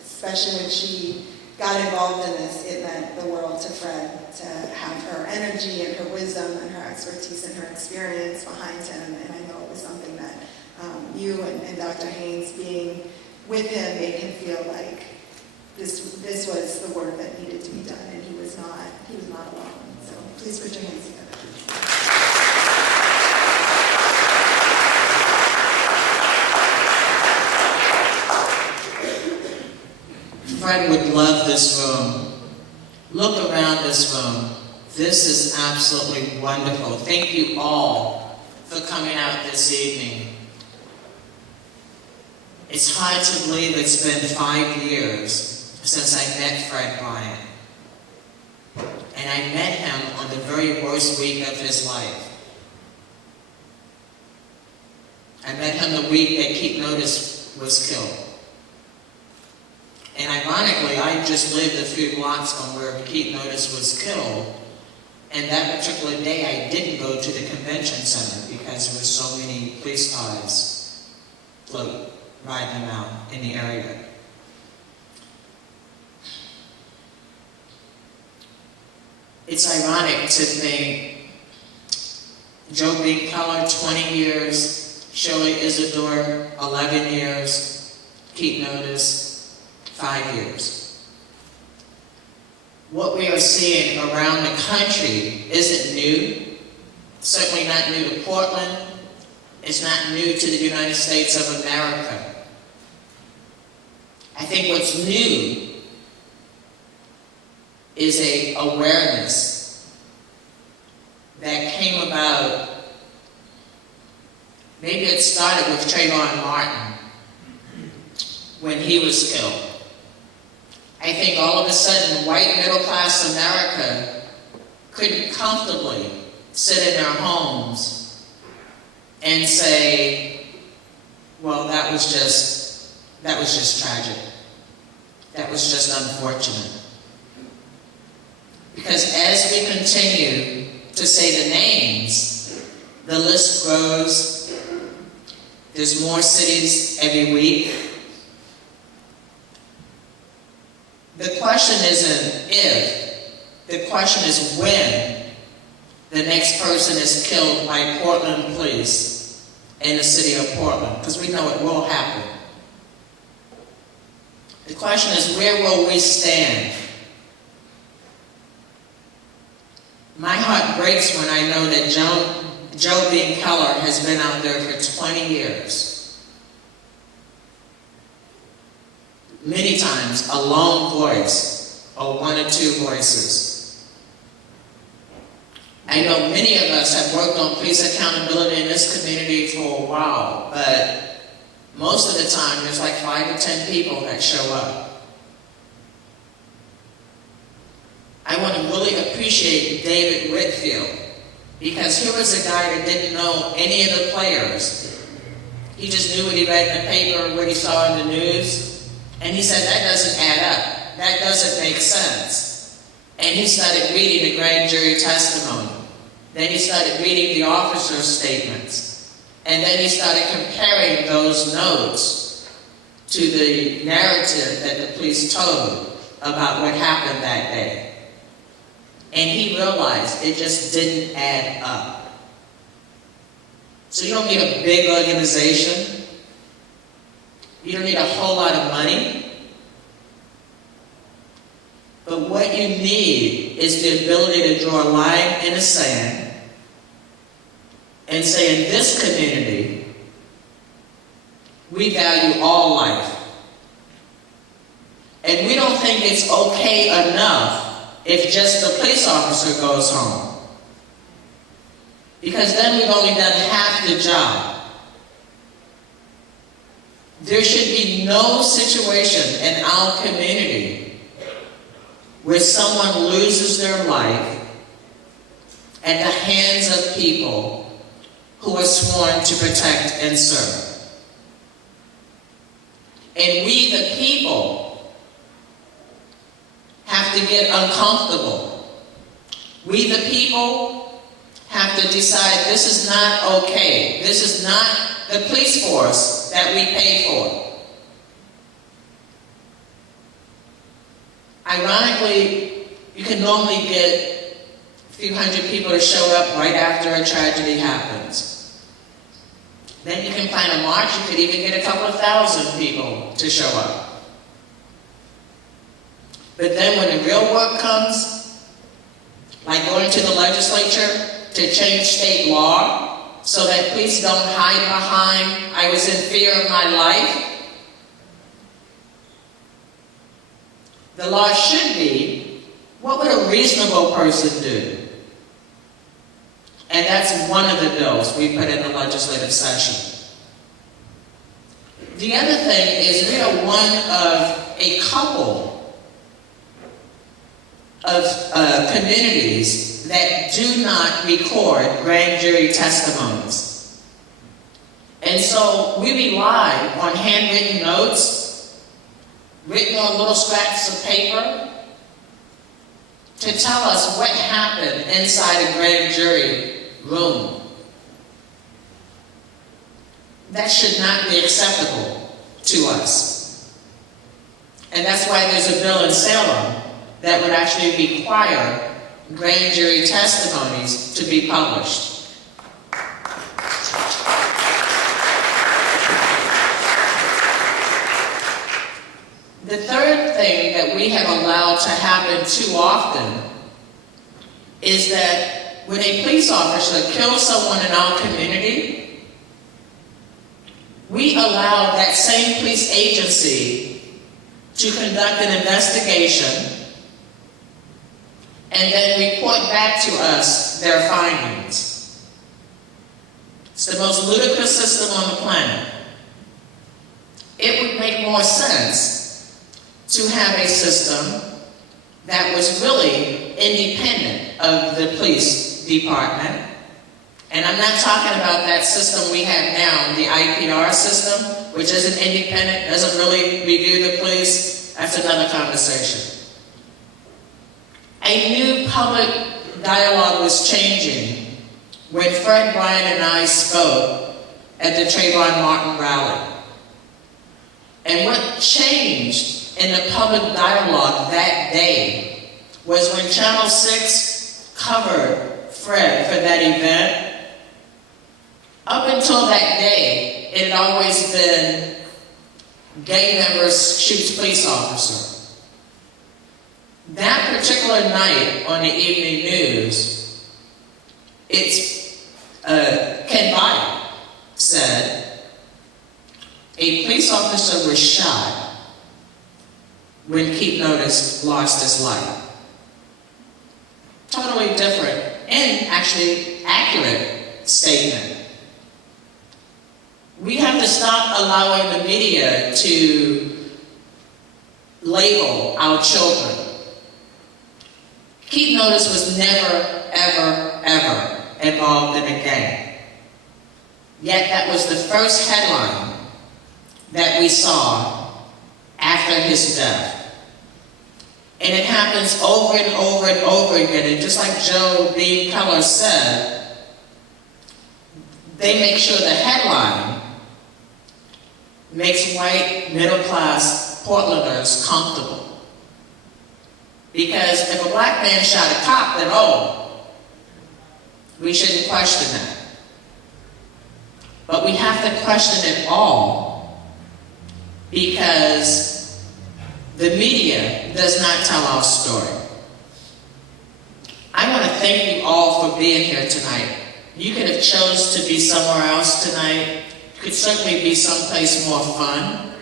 especially when she got involved in this, it meant the world to Fred to have her energy and her wisdom and her expertise and her experience behind him, and I know it was something that you and Dr. Haynes being with him made him feel like this was the work that needed to be done, and he was not alone. So please put your hands together. Fred would love this room. Look around this room. This is absolutely wonderful. Thank you all for coming out this evening. It's hard to believe it's been 5 years since I met Fred Bryant. And I met him on the very worst week of his life. I met him the week that Keaton Otis was killed. And ironically, I just lived a few blocks from where Keaton Otis was killed. And that particular day, I didn't go to the convention center because there were so many police cars riding them out in the area. It's ironic to think Joe B. Keller, 20 years, Shirley Isidore, 11 years, Keaton Otis, 5 years. What we are seeing around the country isn't new. Certainly not new to Portland. It's not new to the United States of America. I think what's new is an awareness that came about. Maybe it started with Trayvon Martin when he was killed. I think all of a sudden, white middle-class America couldn't comfortably sit in their homes and say, well, that was just tragic. That was just unfortunate. Because as we continue to say the names, the list grows. There's more cities every week. The question isn't if, the question is when the next person is killed by Portland police in the city of Portland, because we know it will happen. The question is, where will we stand? My heart breaks when I know that Joe B. Keller has been out there for 20 years. Many times, a lone voice, or one or two voices. I know many of us have worked on police accountability in this community for a while, but most of the time, there's like 5 or 10 people that show up. I want to really appreciate David Whitfield, because here was a guy that didn't know any of the players. He just knew what he read in the paper, what he saw in the news. And he said, that doesn't add up. That doesn't make sense. And he started reading the grand jury testimony. Then he started reading the officer's statements. And then he started comparing those notes to the narrative that the police told about what happened that day. And he realized it just didn't add up. So you don't need a big organization. You don't need a whole lot of money. But what you need is the ability to draw a line in the sand and say, in this community, we value all life. And we don't think it's okay enough if just the police officer goes home. Because then we've only done half the job. There should be no situation in our community where someone loses their life at the hands of people who are sworn to protect and serve. And we, the people, have to get uncomfortable. We, the people, have to decide this is not okay. This is not the police force that we pay for. Ironically, you can normally get a few hundred people to show up right after a tragedy happens. Then you can plan a march, you could even get a couple of thousand people to show up. But then when the real work comes, like going to the legislature to change state law so that police don't hide behind, I was in fear of my life. The law should be, what would a reasonable person do? And that's one of the bills we put in the legislative session. The other thing is we are one of a couple of communities that do not record grand jury testimonies. And so we rely on handwritten notes, written on little scraps of paper, to tell us what happened inside a grand jury room. That should not be acceptable to us. And that's why there's a bill in Salem that would actually require grand jury testimonies to be published. The third thing that we have allowed to happen too often is that when a police officer kills someone in our community, we allow that same police agency to conduct an investigation and then report back to us their findings. It's the most ludicrous system on the planet. It would make more sense to have a system that was really independent of the police department. And I'm not talking about that system we have now, the IPR system, which isn't independent, doesn't really review the police. That's another conversation. A new public dialogue was changing when Fred, Bryant, and I spoke at the Trayvon Martin rally. And what changed in the public dialogue that day was when Channel 6 covered Fred for that event. Up until that day, it had always been gang members shoots police officer. That particular night on the evening news, Ken Bryant said a police officer was shot when Keaton Otis lost his life. Totally different and actually accurate statement. We have to stop allowing the media to label our children. Keaton Otis was never, ever, ever involved in a gang. Yet that was the first headline that we saw after his death. And it happens over and over and over again. And just like Joe B. Keller said, they make sure the headline makes white, middle-class Portlanders comfortable. Because if a black man shot a cop, then we shouldn't question that. But we have to question it all because the media does not tell our story. I want to thank you all for being here tonight. You could have chose to be somewhere else tonight. You could certainly be someplace more fun.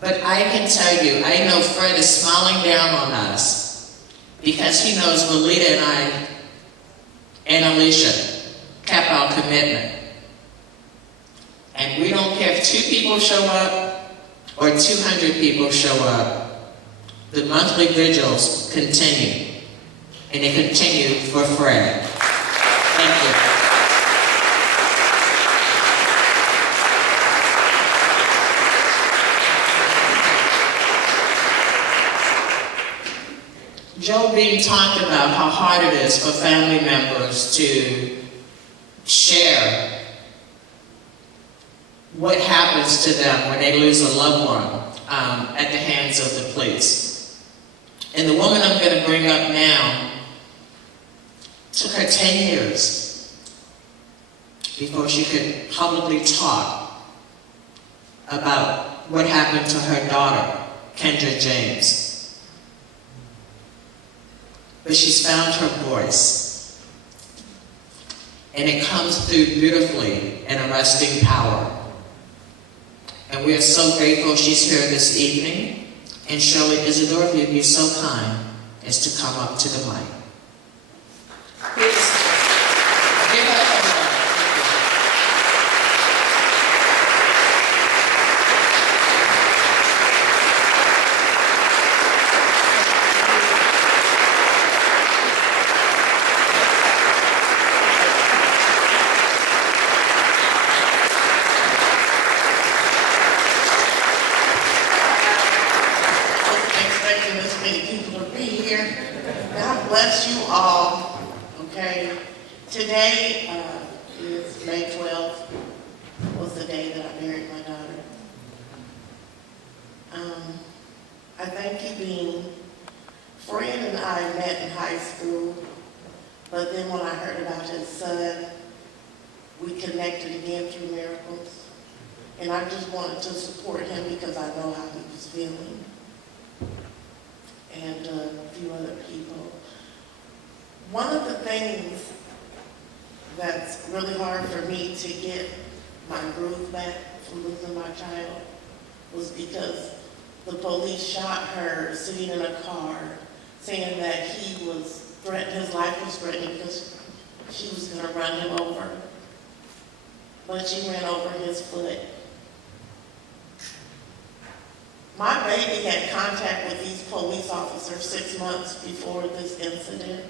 But I can tell you, I know Fred is smiling down on us because he knows Valita and I and Alicia kept our commitment. And we don't care if 2 people show up or 200 people show up. The monthly vigils continue. And they continue for Fred. Thank you. Joe Bean talked about how hard it is for family members to share what happens to them when they lose a loved one at the hands of the police. And the woman I'm going to bring up now, took her 10 years before she could publicly talk about what happened to her daughter, Kendra James. But she's found her voice, and it comes through beautifully in arresting power. And we are so grateful she's here this evening. And Shirley Isidore, if you'd be so kind as to come up to the mic. Please give her a hand. Expecting this many people to be here. God bless you all. Okay. Today is May 12th. Was the day that I buried my daughter. I thank you, being Fred and I met in high school, but then when I heard about his son, we connected again through miracles. And I just wanted to support him because I know how he was feeling. And a few other people. One of the things that's really hard for me to get my groove back from losing my child was because the police shot her sitting in a car, saying that he was threatened, his life was threatened because she was going to run him over. But she ran over his foot. My baby had contact with these police officers 6 months before this incident,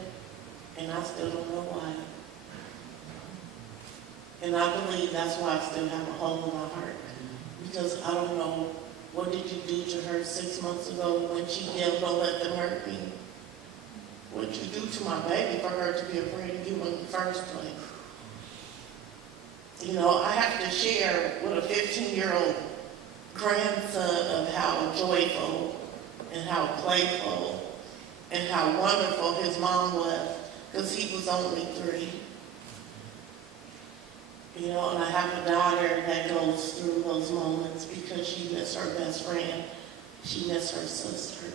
and I still don't know why. And I believe that's why I still have a hole in my heart, because I don't know, what did you do to her 6 months ago when she yelled, "Don't let them hurt me"? What did you do to my baby for her to be afraid of you in the first place? You know, I have to share with a 15-year-old grandson of how joyful and how playful and how wonderful his mom was, because he was only 3. You know, and I have a daughter that goes through those moments because she missed her best friend. She missed her sister.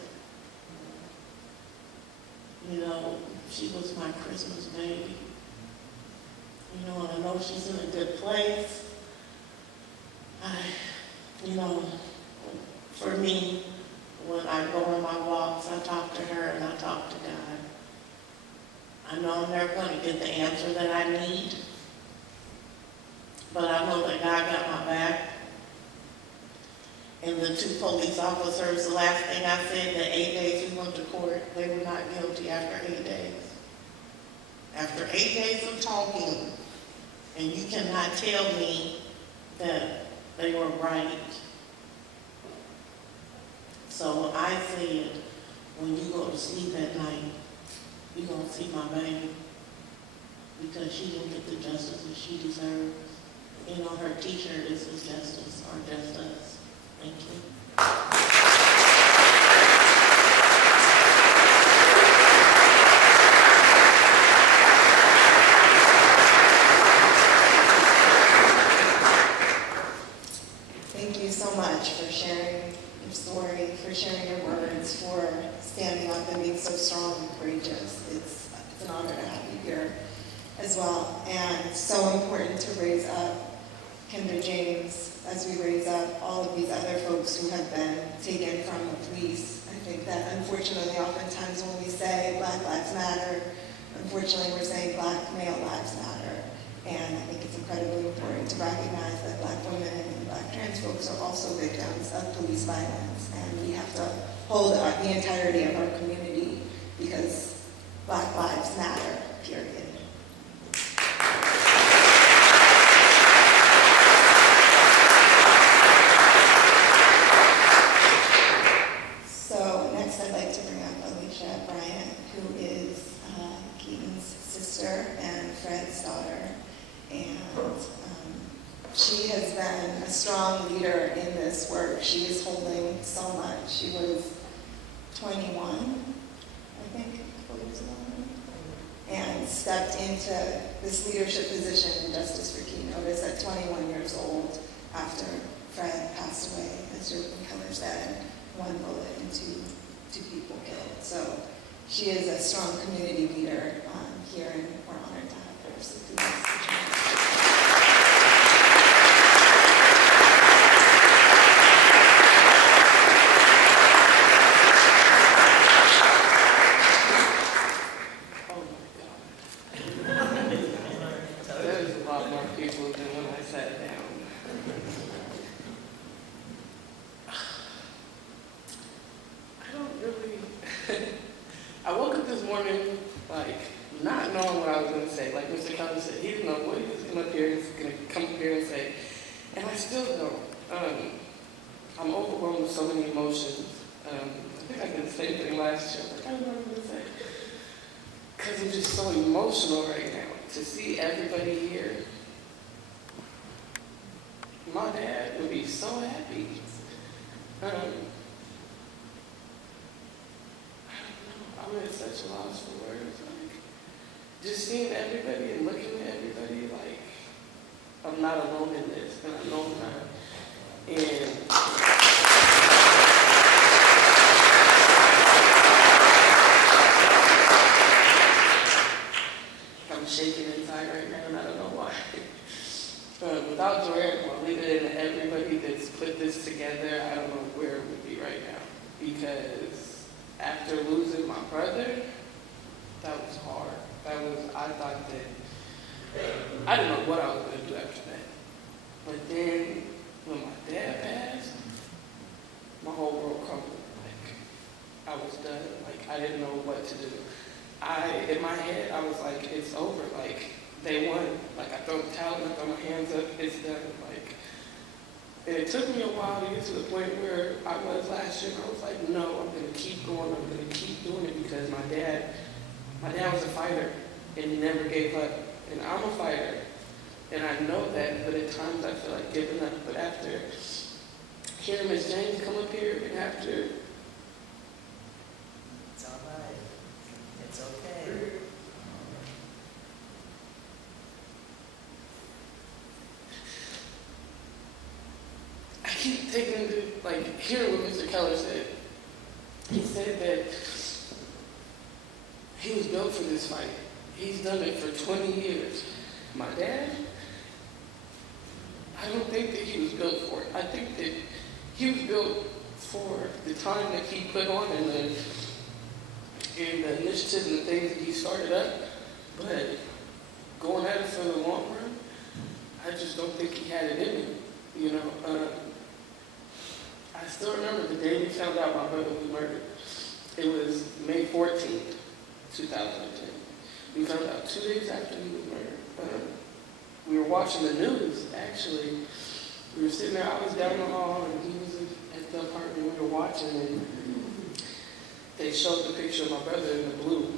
You know, she was my Christmas baby. You know, and I know she's in a good place. You know, for me, when I go on my walks, I talk to her and I talk to God. I know I'm never going to get the answer that I need, but I know that God got my back. And the 2 police officers, the last thing I said, the 8 days we went to court, they were not guilty after 8 days. After 8 days of talking, and you cannot tell me that they were right. So I said, when you go to sleep at night, you're going to see my baby, because she didn't get the justice that she deserves. You know, her t-shirt is his justice, or just us. Thank you. Thank you so much for sharing your story, for sharing your words, for standing up and being so strong and courageous. It's an honor to have you here as well. And so important to raise up Kendra James as we raise up all of these other folks who have been taken from the police. I think that unfortunately oftentimes when we say Black Lives Matter, unfortunately we're saying Black male lives matter. And I think it's incredibly important to recognize that Black women and Black trans folks are also victims of police violence. And we have to hold the entirety of our community, because Black lives matter, period. So next I'd like to bring up Alicia Bryant, who is Keaton's sister and Fred's daughter. And she has been a strong leader in this work. She is holding so much. She was 21, I think, 4 years ago. and stepped into this leadership position in Justice for Keaton Otis at 21 years old after Fred passed away, as Joe Keller said, one bullet and two people killed. So she is a strong community leader here, and we're honored to have her. So please join us. There's a lot more people than when I sat down. I don't really. I woke up this morning, like, not knowing what I was going to say. Like Mr. Keller said, he didn't know what he was going to come up here and say. And I still don't. I'm overwhelmed with so many emotions. I think I did the same thing last year. Like, I don't know what to say. Because I'm just so emotional right now. To see everybody here. My dad would be so happy. I don't know. I'm at such a loss for words. Like, just seeing everybody and looking at everybody, like, I'm not alone in this, and I know I'm not. And I'm shaking inside right now, and I don't know why. Without Joanne, Juanita, and everybody that's put this together, I don't know where it would be right now. Because after losing my brother, that was hard. I thought that, I didn't know what I was going to do after that. But then, when my dad passed, my whole world crumbled. Like, I was done. Like, I didn't know what to do. In my head, I was like, it's over. Like, they won. Like, I throw the towel, I throw my hands up, it's done. Like, and it took me a while to get to the point where I was last year. And I was like, no, I'm going to keep going. I'm going to keep doing it because my dad was a fighter and he never gave up. And I'm a fighter. And I know that, but at times I feel like giving up. But after hearing Ms. James come up here and after... It's all right. It's okay. I keep taking into, like, hearing what Mr. Keller said. He said that he was built for this fight. He's done it for 20 years. My dad, I don't think that he was built for it. I think that he was built for the time that he put on and the initiatives and the things that he started up. But going at it for the long run, I just don't think he had it in him. You know, I still remember the day we found out my brother was murdered. It was May 14th, 2010. We found out 2 days after he was murdered. We were watching the news, actually. We were sitting there, I was down the hall, and he was at the apartment. We were watching, and they showed the picture of my brother in the blue.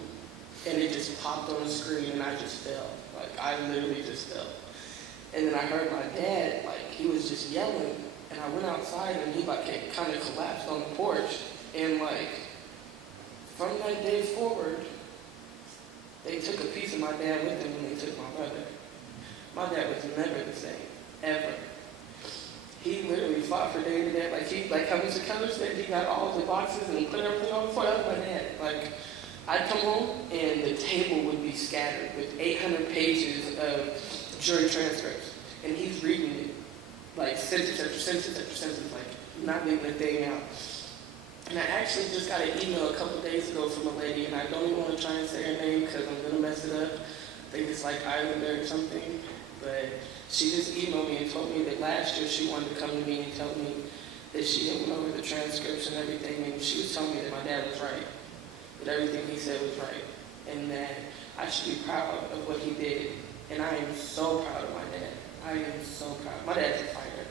And it just popped on the screen, and I just fell. Like, I literally just fell. And then I heard my dad, like, he was just yelling. And I went outside, and he, like, kind of collapsed on the porch. And, like, from that day forward, they took a piece of my dad with them when they took my brother. My dad was never the same, ever. He literally fought for day to day. Like how Mr. Keller said, he got all the boxes and put everything on before. That was my dad. Like, I'd come home and the table would be scattered with 800 pages of jury transcripts. And he's reading it, like, sentence after sentence after sentence, like, not leaving a thing out. And I actually just got an email a couple days ago from a lady, and I don't even want to try and say her name because I'm going to mess it up. I think it's like Islander or something. But she just emailed me and told me that last year she wanted to come to me and tell me that she had went over the transcripts and everything, and she was telling me that my dad was right, that everything he said was right, and that I should be proud of what he did. And I am so proud of my dad. I am so proud. My dad's a fighter.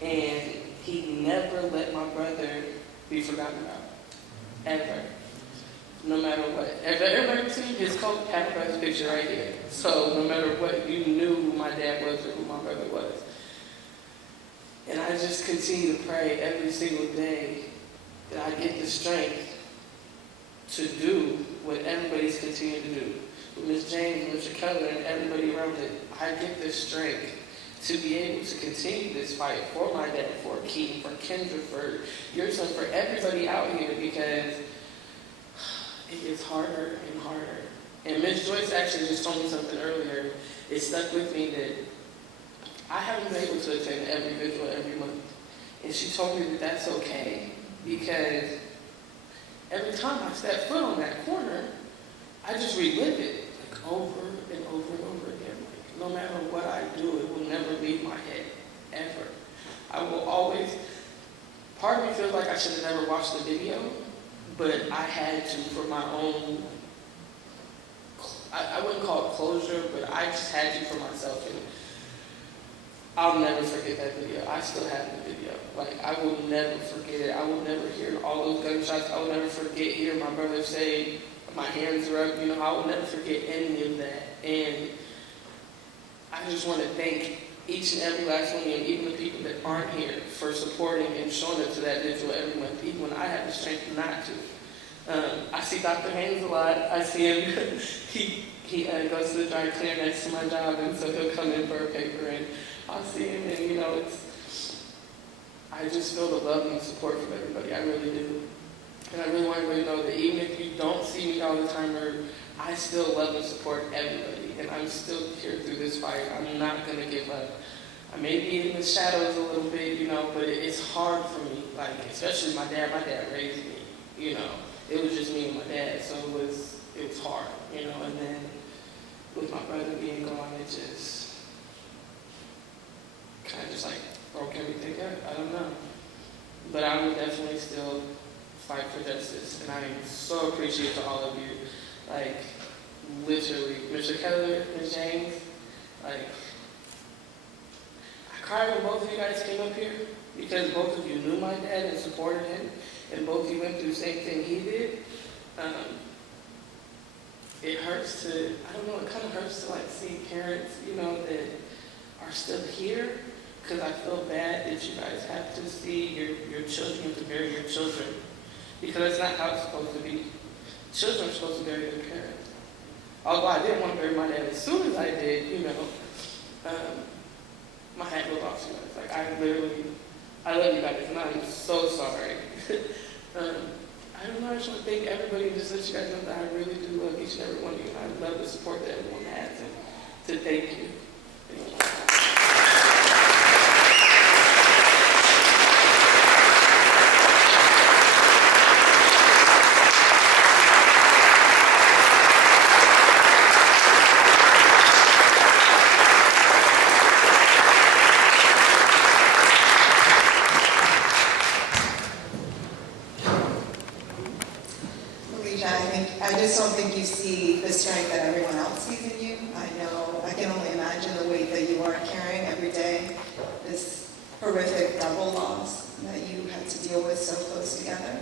And he never let my brother be forgotten about. Ever. No matter what. Everybody seen his coat, had my brother's picture right here. So no matter what, you knew who my dad was or who my brother was. And I just continue to pray every single day that I get the strength to do what everybody's continuing to do. with Ms. James, Mr. Keller, and everybody around it, I get this strength to be able to continue this fight for my dad, for Keaton, for Kendra, for your son, for everybody out here, because it gets harder and harder. And Ms. Joyce actually just told me something earlier. It stuck with me that I haven't been able to attend every vigil every month. And she told me that that's okay, because every time I step foot on that corner, I just relive it, like over and over and over again. Like, no matter what I do, it will never leave my head, ever. I will always, part of me feels like I should have never watched the video, but I had to for my own, I wouldn't call it closure, but I just had to for myself. And I'll never forget that video. I still have the video. Like, I will never forget it. I will never hear all those gunshots. I will never forget hearing my brother say, my hands are up. You know, I will never forget any of that. And I just want to thank each and every last one of you, and even the people that aren't here, for supporting and showing up to that vigil every month, even when I have the strength not to. I see Dr. Haynes a lot. I see him. he goes to the dry cleaner next to my job, and so he'll come in for a paper, and I'll see him, and you know, I just feel the love and the support from everybody. I really do. And I really want everybody to know that even if you don't see me all the time, I still love and support everybody, and I'm still here through this fight. I'm not going to give up. I may be in the shadows a little bit, you know, but it's hard for me, like, especially my dad. My dad raised me, you know. It was just me and my dad, so it was hard, you know, and then with my brother being gone, it just kind of just like broke everything up. I don't know. But I will definitely still fight for justice, and I am so appreciative to all of you. Like, literally, Mr. Keller, Ms. James, like, I cried when both of you guys came up here, because both of you knew my dad and supported him, and both of you went through the same thing he did. It hurts to, I don't know, it kind of hurts to like see parents, you know, that are still here, because I feel bad that you guys have to see your children, to bury your children, because that's not how it's supposed to be. Children are supposed to bury their parents. Although I didn't want to bury my dad as soon as I did, you know, my hat goes off to you guys. Like, I love you guys, and I'm so sorry. I don't know, I just want to thank everybody, and just let you guys know that I really do love each and every one of you, and I love the support that everyone has, and to thank you. Thank you. I just don't think you see the strength that everyone else sees in you. I can only imagine the weight that you are carrying every day, this horrific double loss that you had to deal with so close together.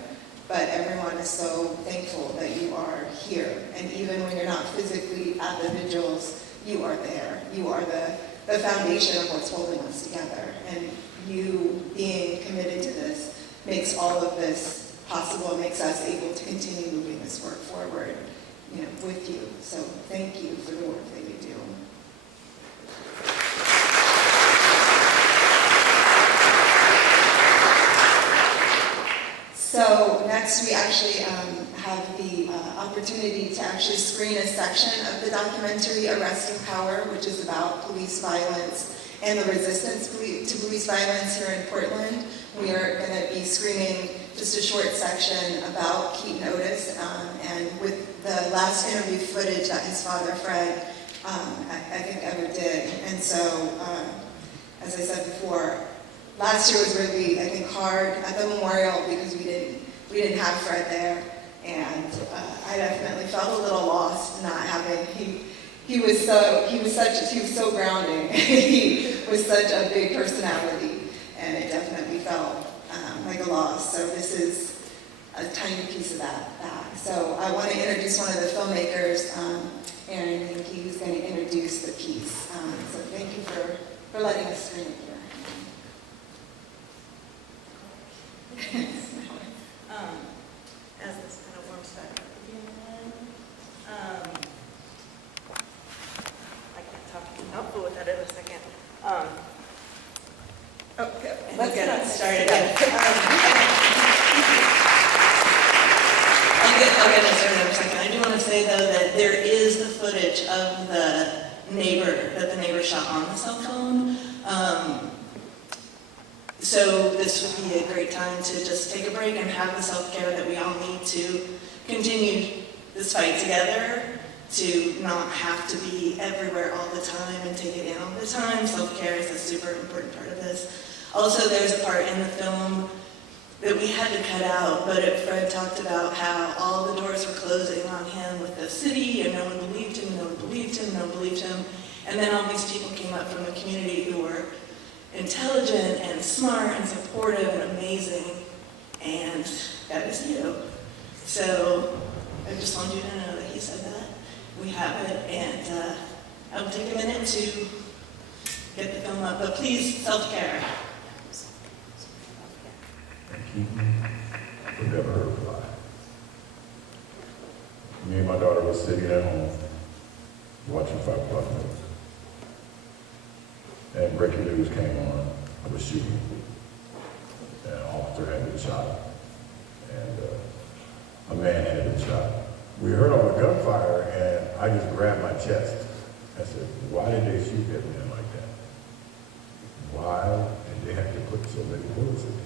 But everyone is so thankful that you are here. And even when you're not physically at the vigils, you are there. You are the foundation of what's holding us together. And you being committed to this makes all of this possible, makes us able to continue moving this work forward, you know, with you. So thank you for the work that you do. So next we actually have the opportunity to actually screen a section of the documentary Arresting Power, which is about police violence and the resistance to police violence here in Portland. We are going to be screening just a short section about Keaton Otis, and with the last interview footage that his father, Fred, I think ever did. And so, as I said before, last year was really, I think, hard at the memorial because we didn't have Fred there, and I definitely felt a little lost not having. He was so grounding. He was such a big personality, and it definitely felt like a loss. So this is a tiny piece of that back. So I want to introduce one of the filmmakers, Aaron Yankee, who's going to introduce the piece. So thank you for letting us screen it here. As this kind of warms back up again, start again. I'll get it started in a second. I do want to say, though, that there is the footage of the neighbor shot on the cell phone. So this would be a great time to just take a break and have the self-care that we all need to continue this fight together, to not have to be everywhere all the time and take it in all the time. Self-care is a super important part of this. Also, there's a part in the film that we had to cut out, but Fred talked about how all the doors were closing on him with the city, and no one believed him, no one believed him, no one believed him. And then all these people came up from the community who were intelligent and smart and supportive and amazing, and that is you. So I just want you to know that he said that. We have it, and I will take a minute to get the film up, but please, self-care. Keaton would never hurt a fly. Me and my daughter were sitting at home watching 5 o'clock news. And breaking news came on of a shooting. And an officer had been shot. And a man had been shot. We heard all the gunfire, and I just grabbed my chest. I said, why did they shoot that man like that? Why did they have to put so many bullets in him?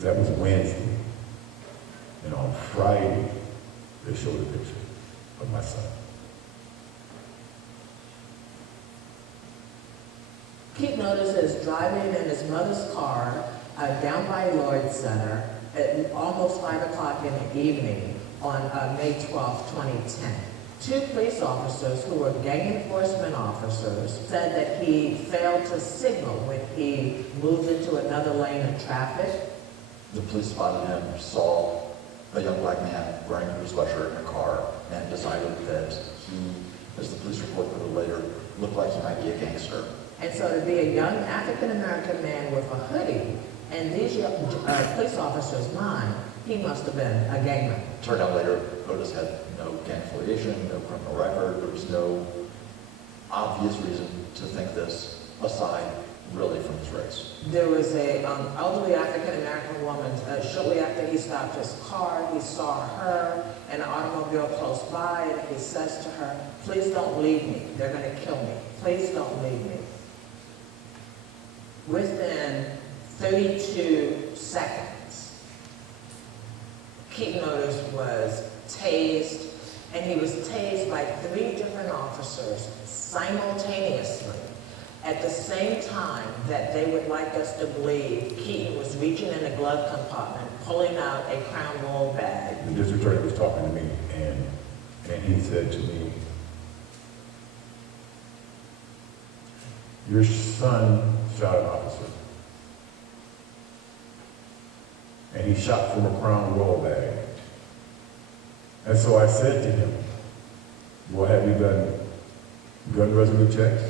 That was Wednesday. And on Friday, they showed a picture of my son. Keaton Otis is driving in his mother's car down by Lloyd Center at almost 5 o'clock in the evening on May 12, 2010. 2 police officers who were gang enforcement officers said that he failed to signal when he moved into another lane of traffic. The police spotted him, saw a young black man wearing a sweatshirt in a car, and decided that he, as the police reported later, looked like he might be a gangster. And so to be a young African-American man with a hoodie, and these police officers' mind, he must have been a gangman. Turned out later, Otis had no gang affiliation, no criminal record. There was no obvious reason to think this, aside really from his race. There was a elderly African-American woman, shortly after he stopped his car, he saw her in an automobile close by, and he says to her, please don't leave me, they're going to kill me, please don't leave me. Within 32 seconds, Keaton Otis was tased, and he was tased by 3 different officers simultaneously. At the same time that they would like us to believe, Keaton was reaching in the glove compartment, pulling out a Crown Royal bag. The district attorney was talking to me, and he said to me, your son shot an officer. And he shot from a Crown Royal bag. And so I said to him, well, have you done gun residue checks?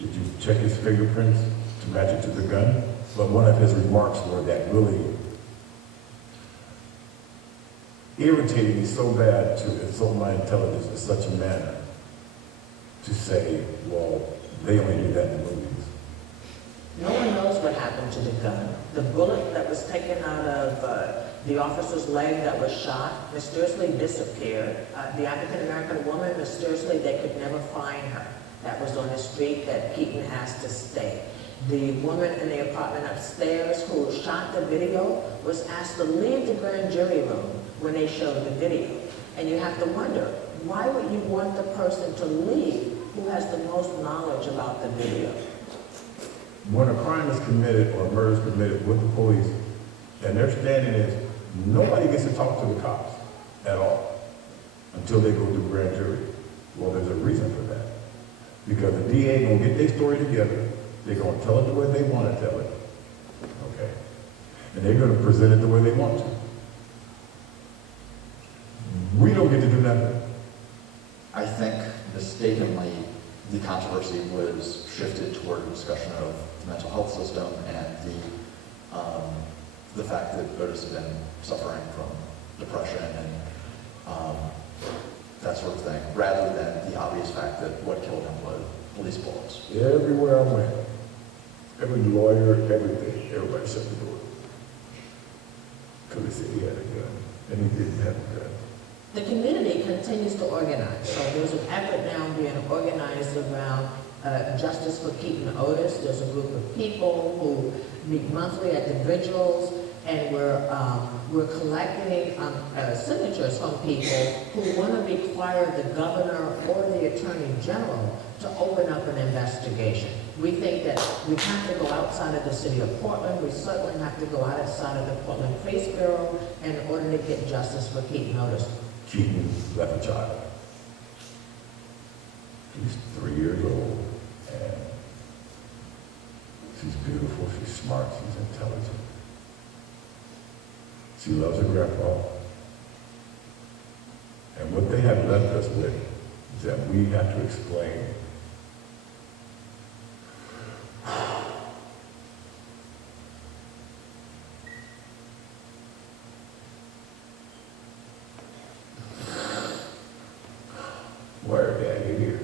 Did you check his fingerprints to match it to the gun? But one of his remarks were that really irritated me so bad to insult my intelligence in such a manner to say, well, they only do that in the movies. No one knows what happened to the gun. The bullet that was taken out of the officer's leg that was shot mysteriously disappeared. The African-American woman, mysteriously, they could never find her. That was on the street that Keaton asked to stay. The woman in the apartment upstairs who shot the video was asked to leave the grand jury room when they showed the video. And you have to wonder, why would you want the person to leave who has the most knowledge about the video? When a crime is committed or a murder is committed with the police, and their standing is, nobody gets to talk to the cops at all until they go to the grand jury. Well, there's a reason for that. Because the DA gonna get their story together, they're gonna tell it the way they want to tell it, okay? And they're gonna present it the way they want to. We don't get to do nothing. I think mistakenly the controversy was shifted toward a discussion of the mental health system and the fact that Otis had been suffering from depression and that sort of thing, rather than the obvious fact that what killed him was police bullets. Everywhere I went, every lawyer, everything, everybody shut the door. Because they said he had a gun, and he didn't have a gun. The community continues to organize. So there's an effort now being organized around justice for Keaton Otis. There's a group of people who meet monthly at the vigils, and we're collecting signatures from people who want to require the governor or the attorney general to open up an investigation. We think that we have to go outside of the city of Portland. We certainly have to go outside of the Portland Police Bureau in order to get justice for Keaton Otis. Keaton left a child. She's 3 years old, and she's beautiful, she's smart, she's intelligent. She loves her grandpa. And what they have left us with is that we have to explain why her daddy here.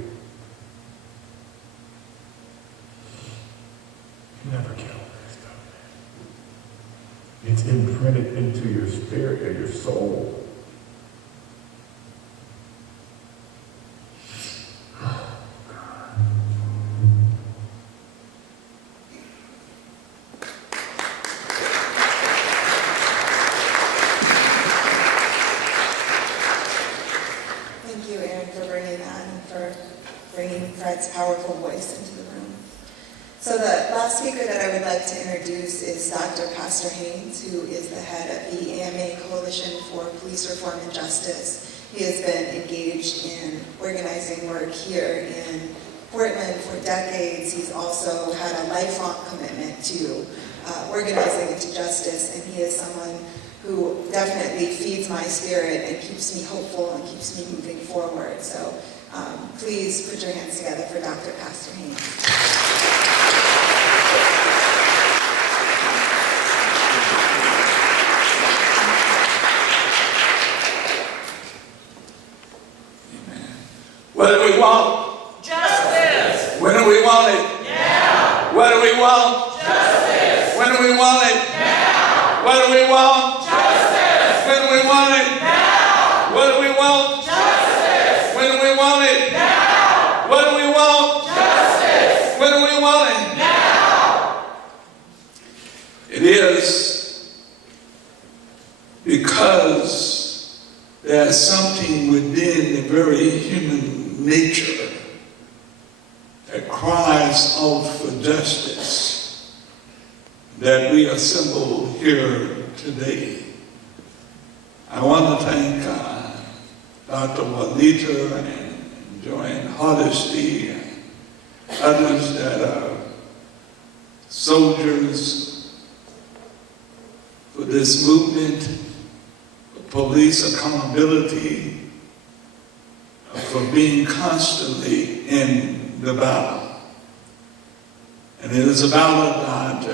You never kill this stuff, man. It's imprinted into your spirit and your soul. Thank you, Aaron, for bringing that and for bringing Fred's powerful voice into the room. So the last speaker that I would like to introduce is Dr. Pastor Haynes, who is the head of the AMA Coalition for Police Reform and Justice. He has been engaged in organizing work here in Portland for decades. He's also had a lifelong commitment to organizing into justice, and he is someone who definitely feeds my spirit and keeps me hopeful and keeps me moving forward. So please put your hands together for Dr. Pastor Haynes. What do we want? Justice! When do we want it? Now! What do we want? Justice! When do we want it? Now! What do we want? Justice! When do we want it? Now! What do we want? Justice! When do we want it? Now! What do we want? Justice! When do we want it? Now! It is because there's something within the very human nature that cries out for justice that we assemble here today. I want to thank Dr. Juanita and Joanne Hardesty and others that are soldiers for this movement, for police accountability, for being constantly in the battle. And it is a battle that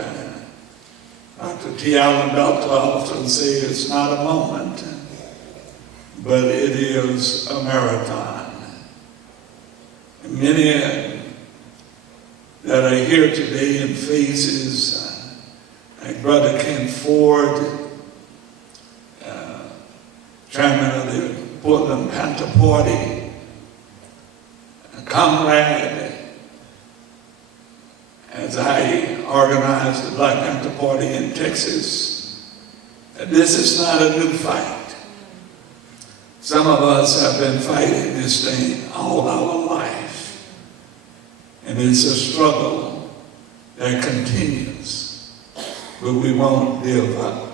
Dr. T. Allen Belcher often says it's not a moment, but it is a marathon. And many that are here today in faces like Brother Ken Ford, chairman of the Portland Panther Party, a comrade as I organized the Black Panther Party in Texas. This is not a new fight. Some of us have been fighting this thing all our life. And it's a struggle that continues, but we won't give up.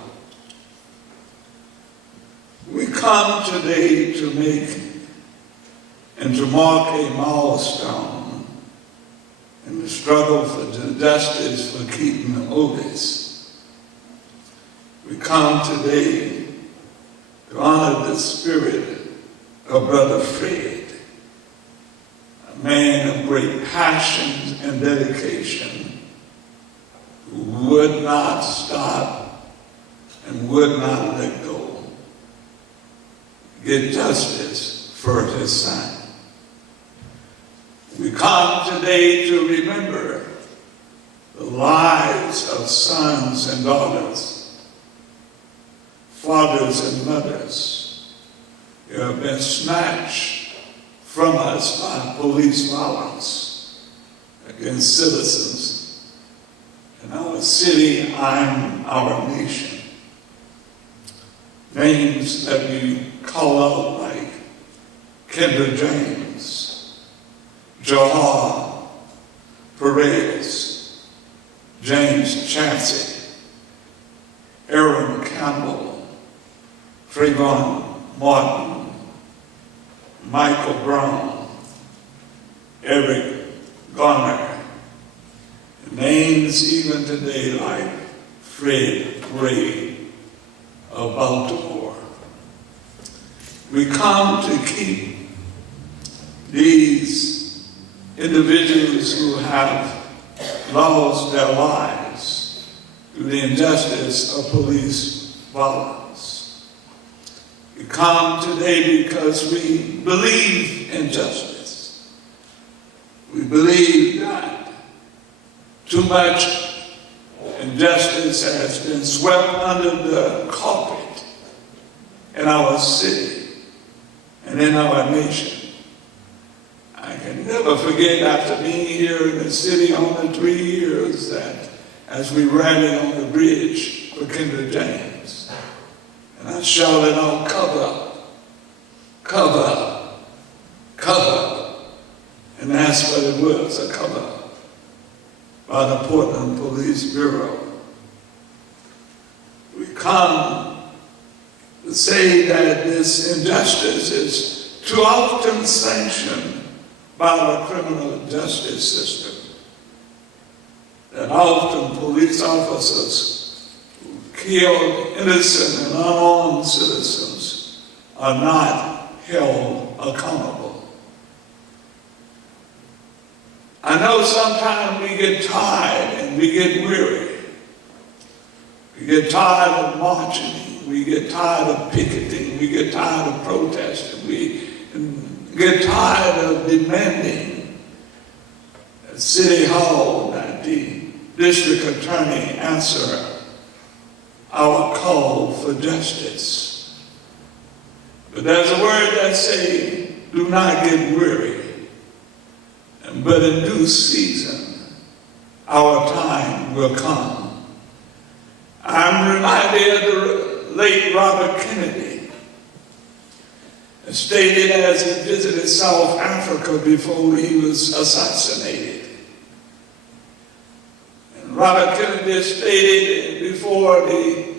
We come today to make and to mark a milestone in the struggle for justice for Keaton Otis. We come today to honor the spirit of Brother Fred, a man of great passion and dedication, who would not stop and would not let go. Get justice for his son. We come today to remember the lives of sons and daughters, fathers and mothers who have been snatched from us by police violence against citizens in our city and our nation. Names that we call out like Kendra James, Johar Perez, James Chansey, Aaron Campbell, Trayvon Martin, Michael Brown, Eric Garner, and names even today like Fred Gray of Baltimore. We come to keep these individuals who have lost their lives through the injustice of police violence. We come today because we believe in justice. We believe that too much injustice has been swept under the carpet in our city and in our nation. I can never forget, after being here in the city only 3 years, that as we rallied on the bridge for Kendra James, and I shouted out, "Cover up, cover up, cover up," and that's what it was, a cover up by the Portland Police Bureau. We come to say that this injustice is too often sanctioned by the criminal justice system. That often police officers who killed innocent and unarmed citizens are not held accountable. I know sometimes we get tired and we get weary. We get tired of marching. We get tired of picketing. We get tired of protesting. We get tired of demanding at City Hall that the district attorney answer our call for justice. But there's a word that says, do not get weary. But in due season, our time will come. I'm reminded of the late Robert Kennedy, stated as he visited South Africa before he was assassinated. And Robert Kennedy stated before the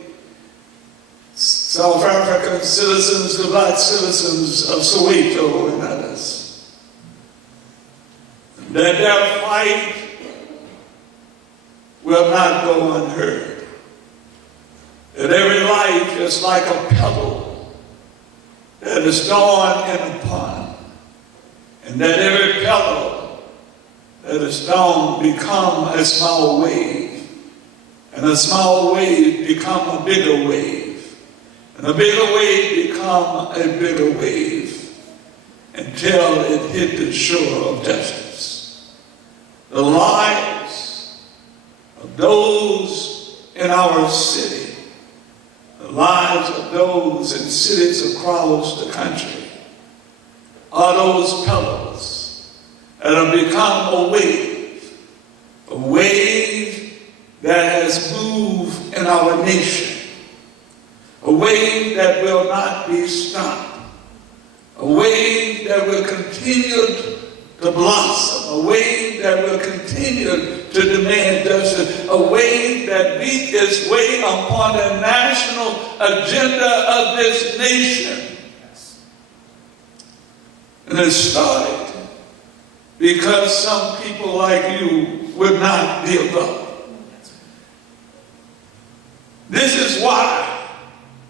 South African citizens, the black citizens of Soweto and others, that their fight will not go unheard. That every life is like a pebble that is thrown in a pond, and that every pebble that is thrown become a small wave, and a small wave become a bigger wave, and a bigger wave become a bigger wave, until it hit the shore of justice. The lives of those in our city, the lives of those in cities across the country, are those pebbles that have become a wave that has moved in our nation, a wave that will not be stopped, a wave that will continue to blossom, a wave that will continue to demand justice, a wave that beat its way upon the national agenda of this nation. And it started because some people like you would not give up. This is why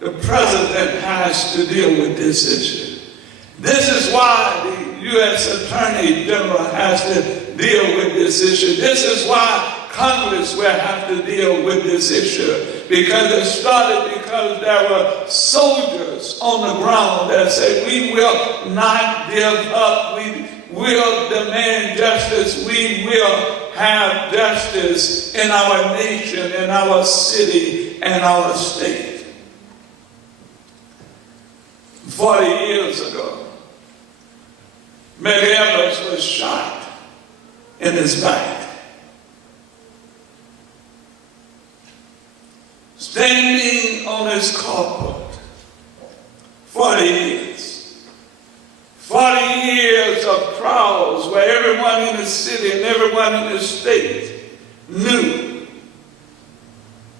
the president has to deal with this issue. This is why the U.S. Attorney General has to deal with this issue. This is why Congress will have to deal with this issue, because it started because there were soldiers on the ground that said, we will not give up, we will demand justice, we will have justice in our nation, in our city, and our state. 40 years ago, Medgar Evers was shot in his back. Standing on his carport, 40 years. 40 years of trials where everyone in the city and everyone in the state knew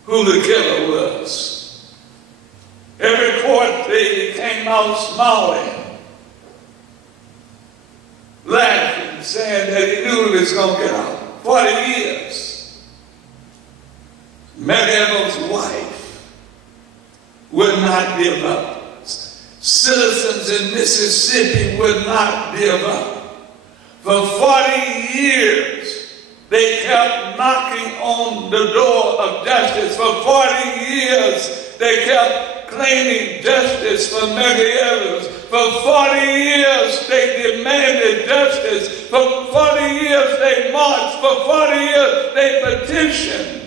who the killer was. Every court day he came out smiling, laughing, saying that he knew he was going to get out. 40 years. Medgar Evers' wife would not give up. Citizens in Mississippi would not give up. For 40 years, they kept knocking on the door of justice. For 40 years, they kept claiming justice for Medgar Evers. For 40 years, they demanded justice. For 40 years, they marched. For 40 years, they petitioned.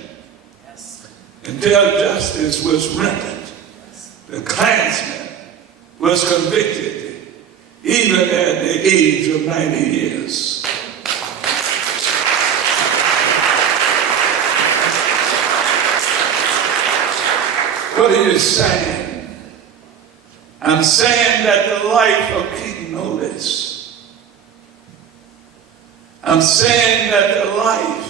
Until justice was rendered. The Klansman was convicted, even at the age of 90 years. What are you saying? I'm saying that the life of Keaton Otis, I'm saying that the life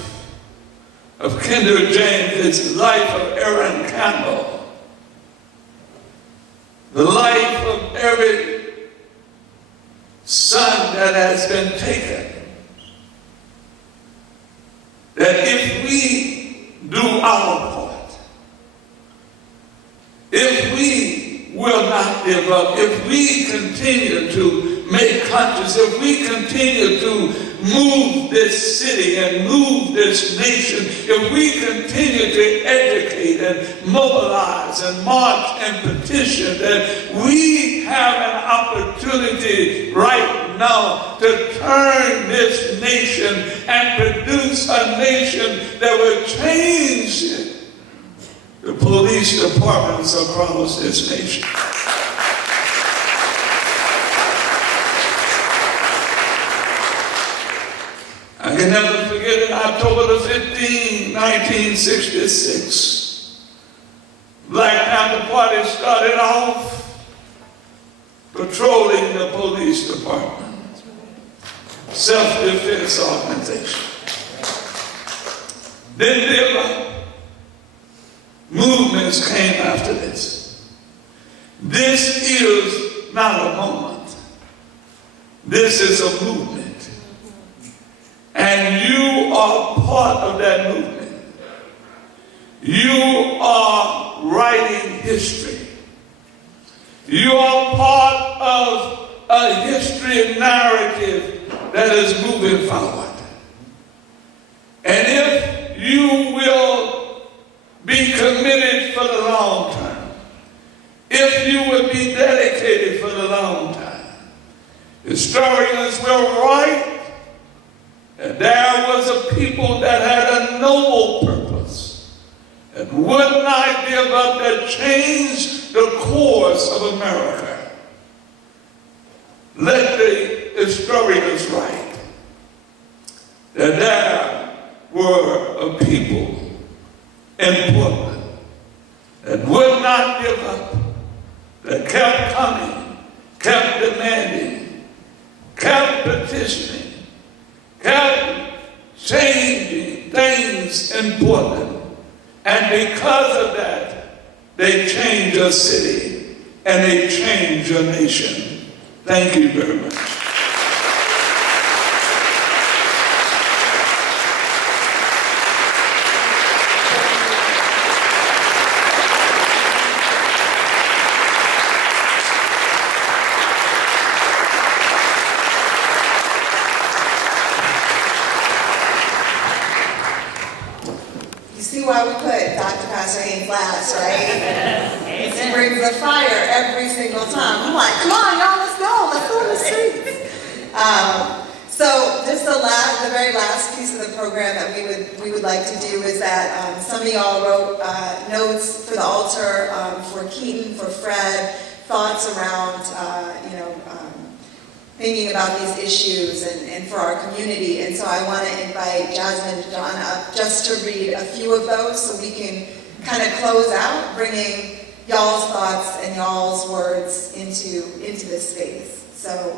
of Kendra James, the life of Aaron Campbell, the life of every son that has been taken, that if we do our part, if we will not give up, if we continue to make conscious, if we continue to move this city and move this nation, if we continue to educate and mobilize and march and petition, that we have an opportunity right now to turn this nation and produce a nation that will change the police departments across this nation. I can never forget it, October the 15th, 1966. Black Panther Party started off patrolling the police department, self-defense organization. Then the movements came after this. This is not a moment. This is a movement. And you are part of that movement. You are writing history. You are part of a history narrative that is moving forward. And if you will be committed for the long term, if you will be dedicated for the long time, historians will write that there was a people that had a noble purpose and would not give up, that changed the course of America. Let the historians write that there were a people in Portland that would not give up, that kept coming, kept demanding, kept petitioning, kept changing things in Portland. And because of that, they changed a city and they changed a nation. Thank you very much. You see why we put Dr. Pastor Haynes last, right? He brings the fire every single time. I'm like, come on, y'all, let's go in the streets. So just the very last piece of the program that we would like to do is that some of y'all wrote notes for the altar for Keaton, for Fred, thoughts around thinking about these issues and for our community. And so I want to invite Jasmine and John up just to read a few of those so we can kind of close out, bringing y'all's thoughts and y'all's words into this space. So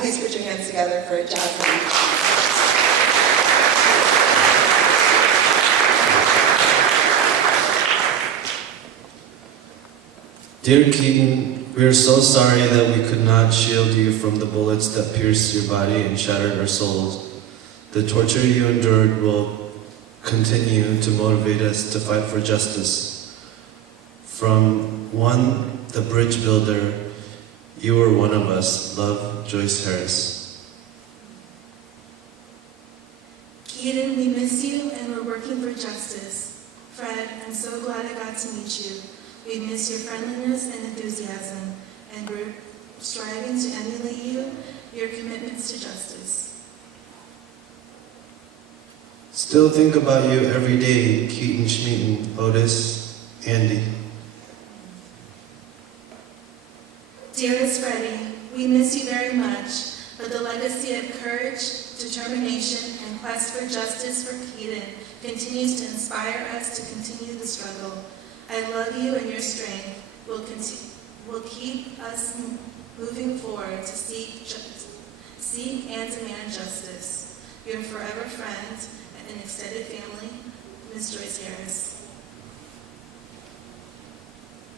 please put your hands together for Jasmine. Dear Keaton, we are so sorry that we could not shield you from the bullets that pierced your body and shattered our souls. The torture you endured will continue to motivate us to fight for justice. From one, the bridge builder, you were one of us. Love, Joyce Harris. Keaton, we miss you and we're working for justice. Fred, I'm so glad I got to meet you. We miss your friendliness and enthusiasm, and we're striving to emulate you, your commitments to justice. Still think about you every day, Keaton, Schmeaton, Otis, Andy. Dearest Freddie, we miss you very much, but the legacy of courage, determination, and quest for justice for Keaton continues to inspire us to continue the struggle. I love you and your strength will keep us moving forward to seek and demand justice. Your forever friend and extended family, Ms. Joyce Harris.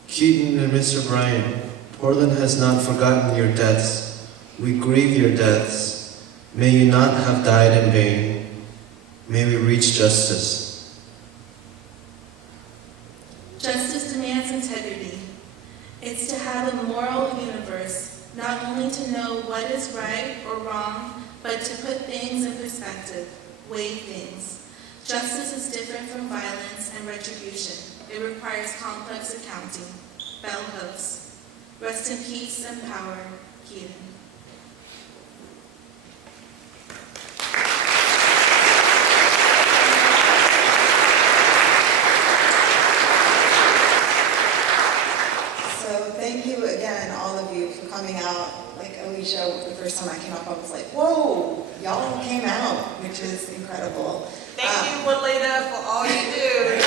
Keaton and Mr. Bryant, Portland has not forgotten your deaths. We grieve your deaths. May you not have died in vain. May we reach justice. Justice demands integrity. It's to have a moral universe, not only to know what is right or wrong, but to put things in perspective, weigh things. Justice is different from violence and retribution. It requires complex accounting. Bell Hooks. Rest in peace and power, Keaton. Thank you again, all of you, for coming out. Like Alicia, the first time I came up, I was like, whoa, y'all came out, which is incredible. Thank you, Walida, for all you do.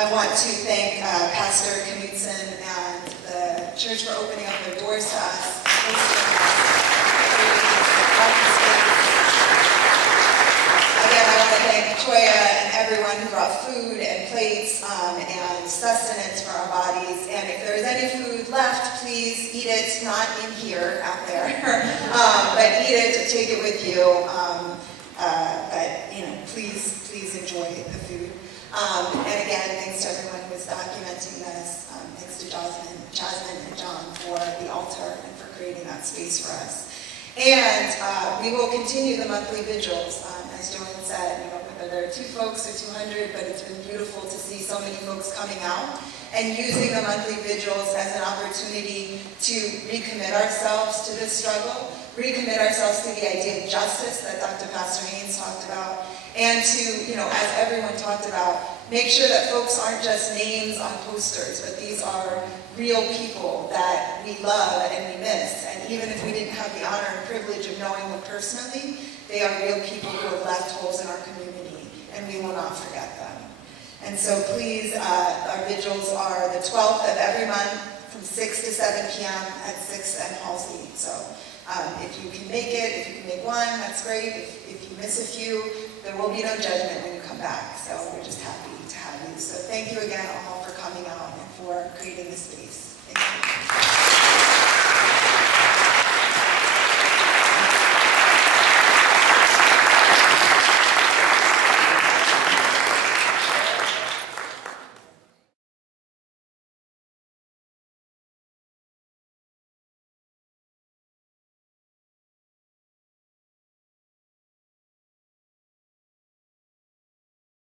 I want to thank Pastor Knudsen and the church for opening up their doors to us. Again, I want to thank Toya and everyone who brought food and plates and sustenance for our bodies. And if there's any food left, please eat it, not in here, out there, but eat it, take it with you. Please enjoy the food. And again, thanks to everyone who is documenting this. Thanks to Jasmine and John for the altar and for creating that space for us. And we will continue the monthly vigils. As Joanne said, whether there are 2 folks or 200, but it's been beautiful to see so many folks coming out and using the monthly vigils as an opportunity to recommit ourselves to this struggle, recommit ourselves to the idea of justice that Dr. Pastor Haynes talked about, and to, as everyone talked about, make sure that folks aren't just names on posters, but these are real people that we love and we miss. And even if we didn't have the honor and privilege of knowing them personally, they are real people who have left holes in our community, and we will not forget them. And so please, our vigils are the 12th of every month from 6 to 7 p.m. at 6 and Halsey. So if you can make it, if you can make one, that's great. If you miss a few, there will be no judgment when you come back. So we're just happy to have you. So thank you again all for coming out and for creating this space. Thank you.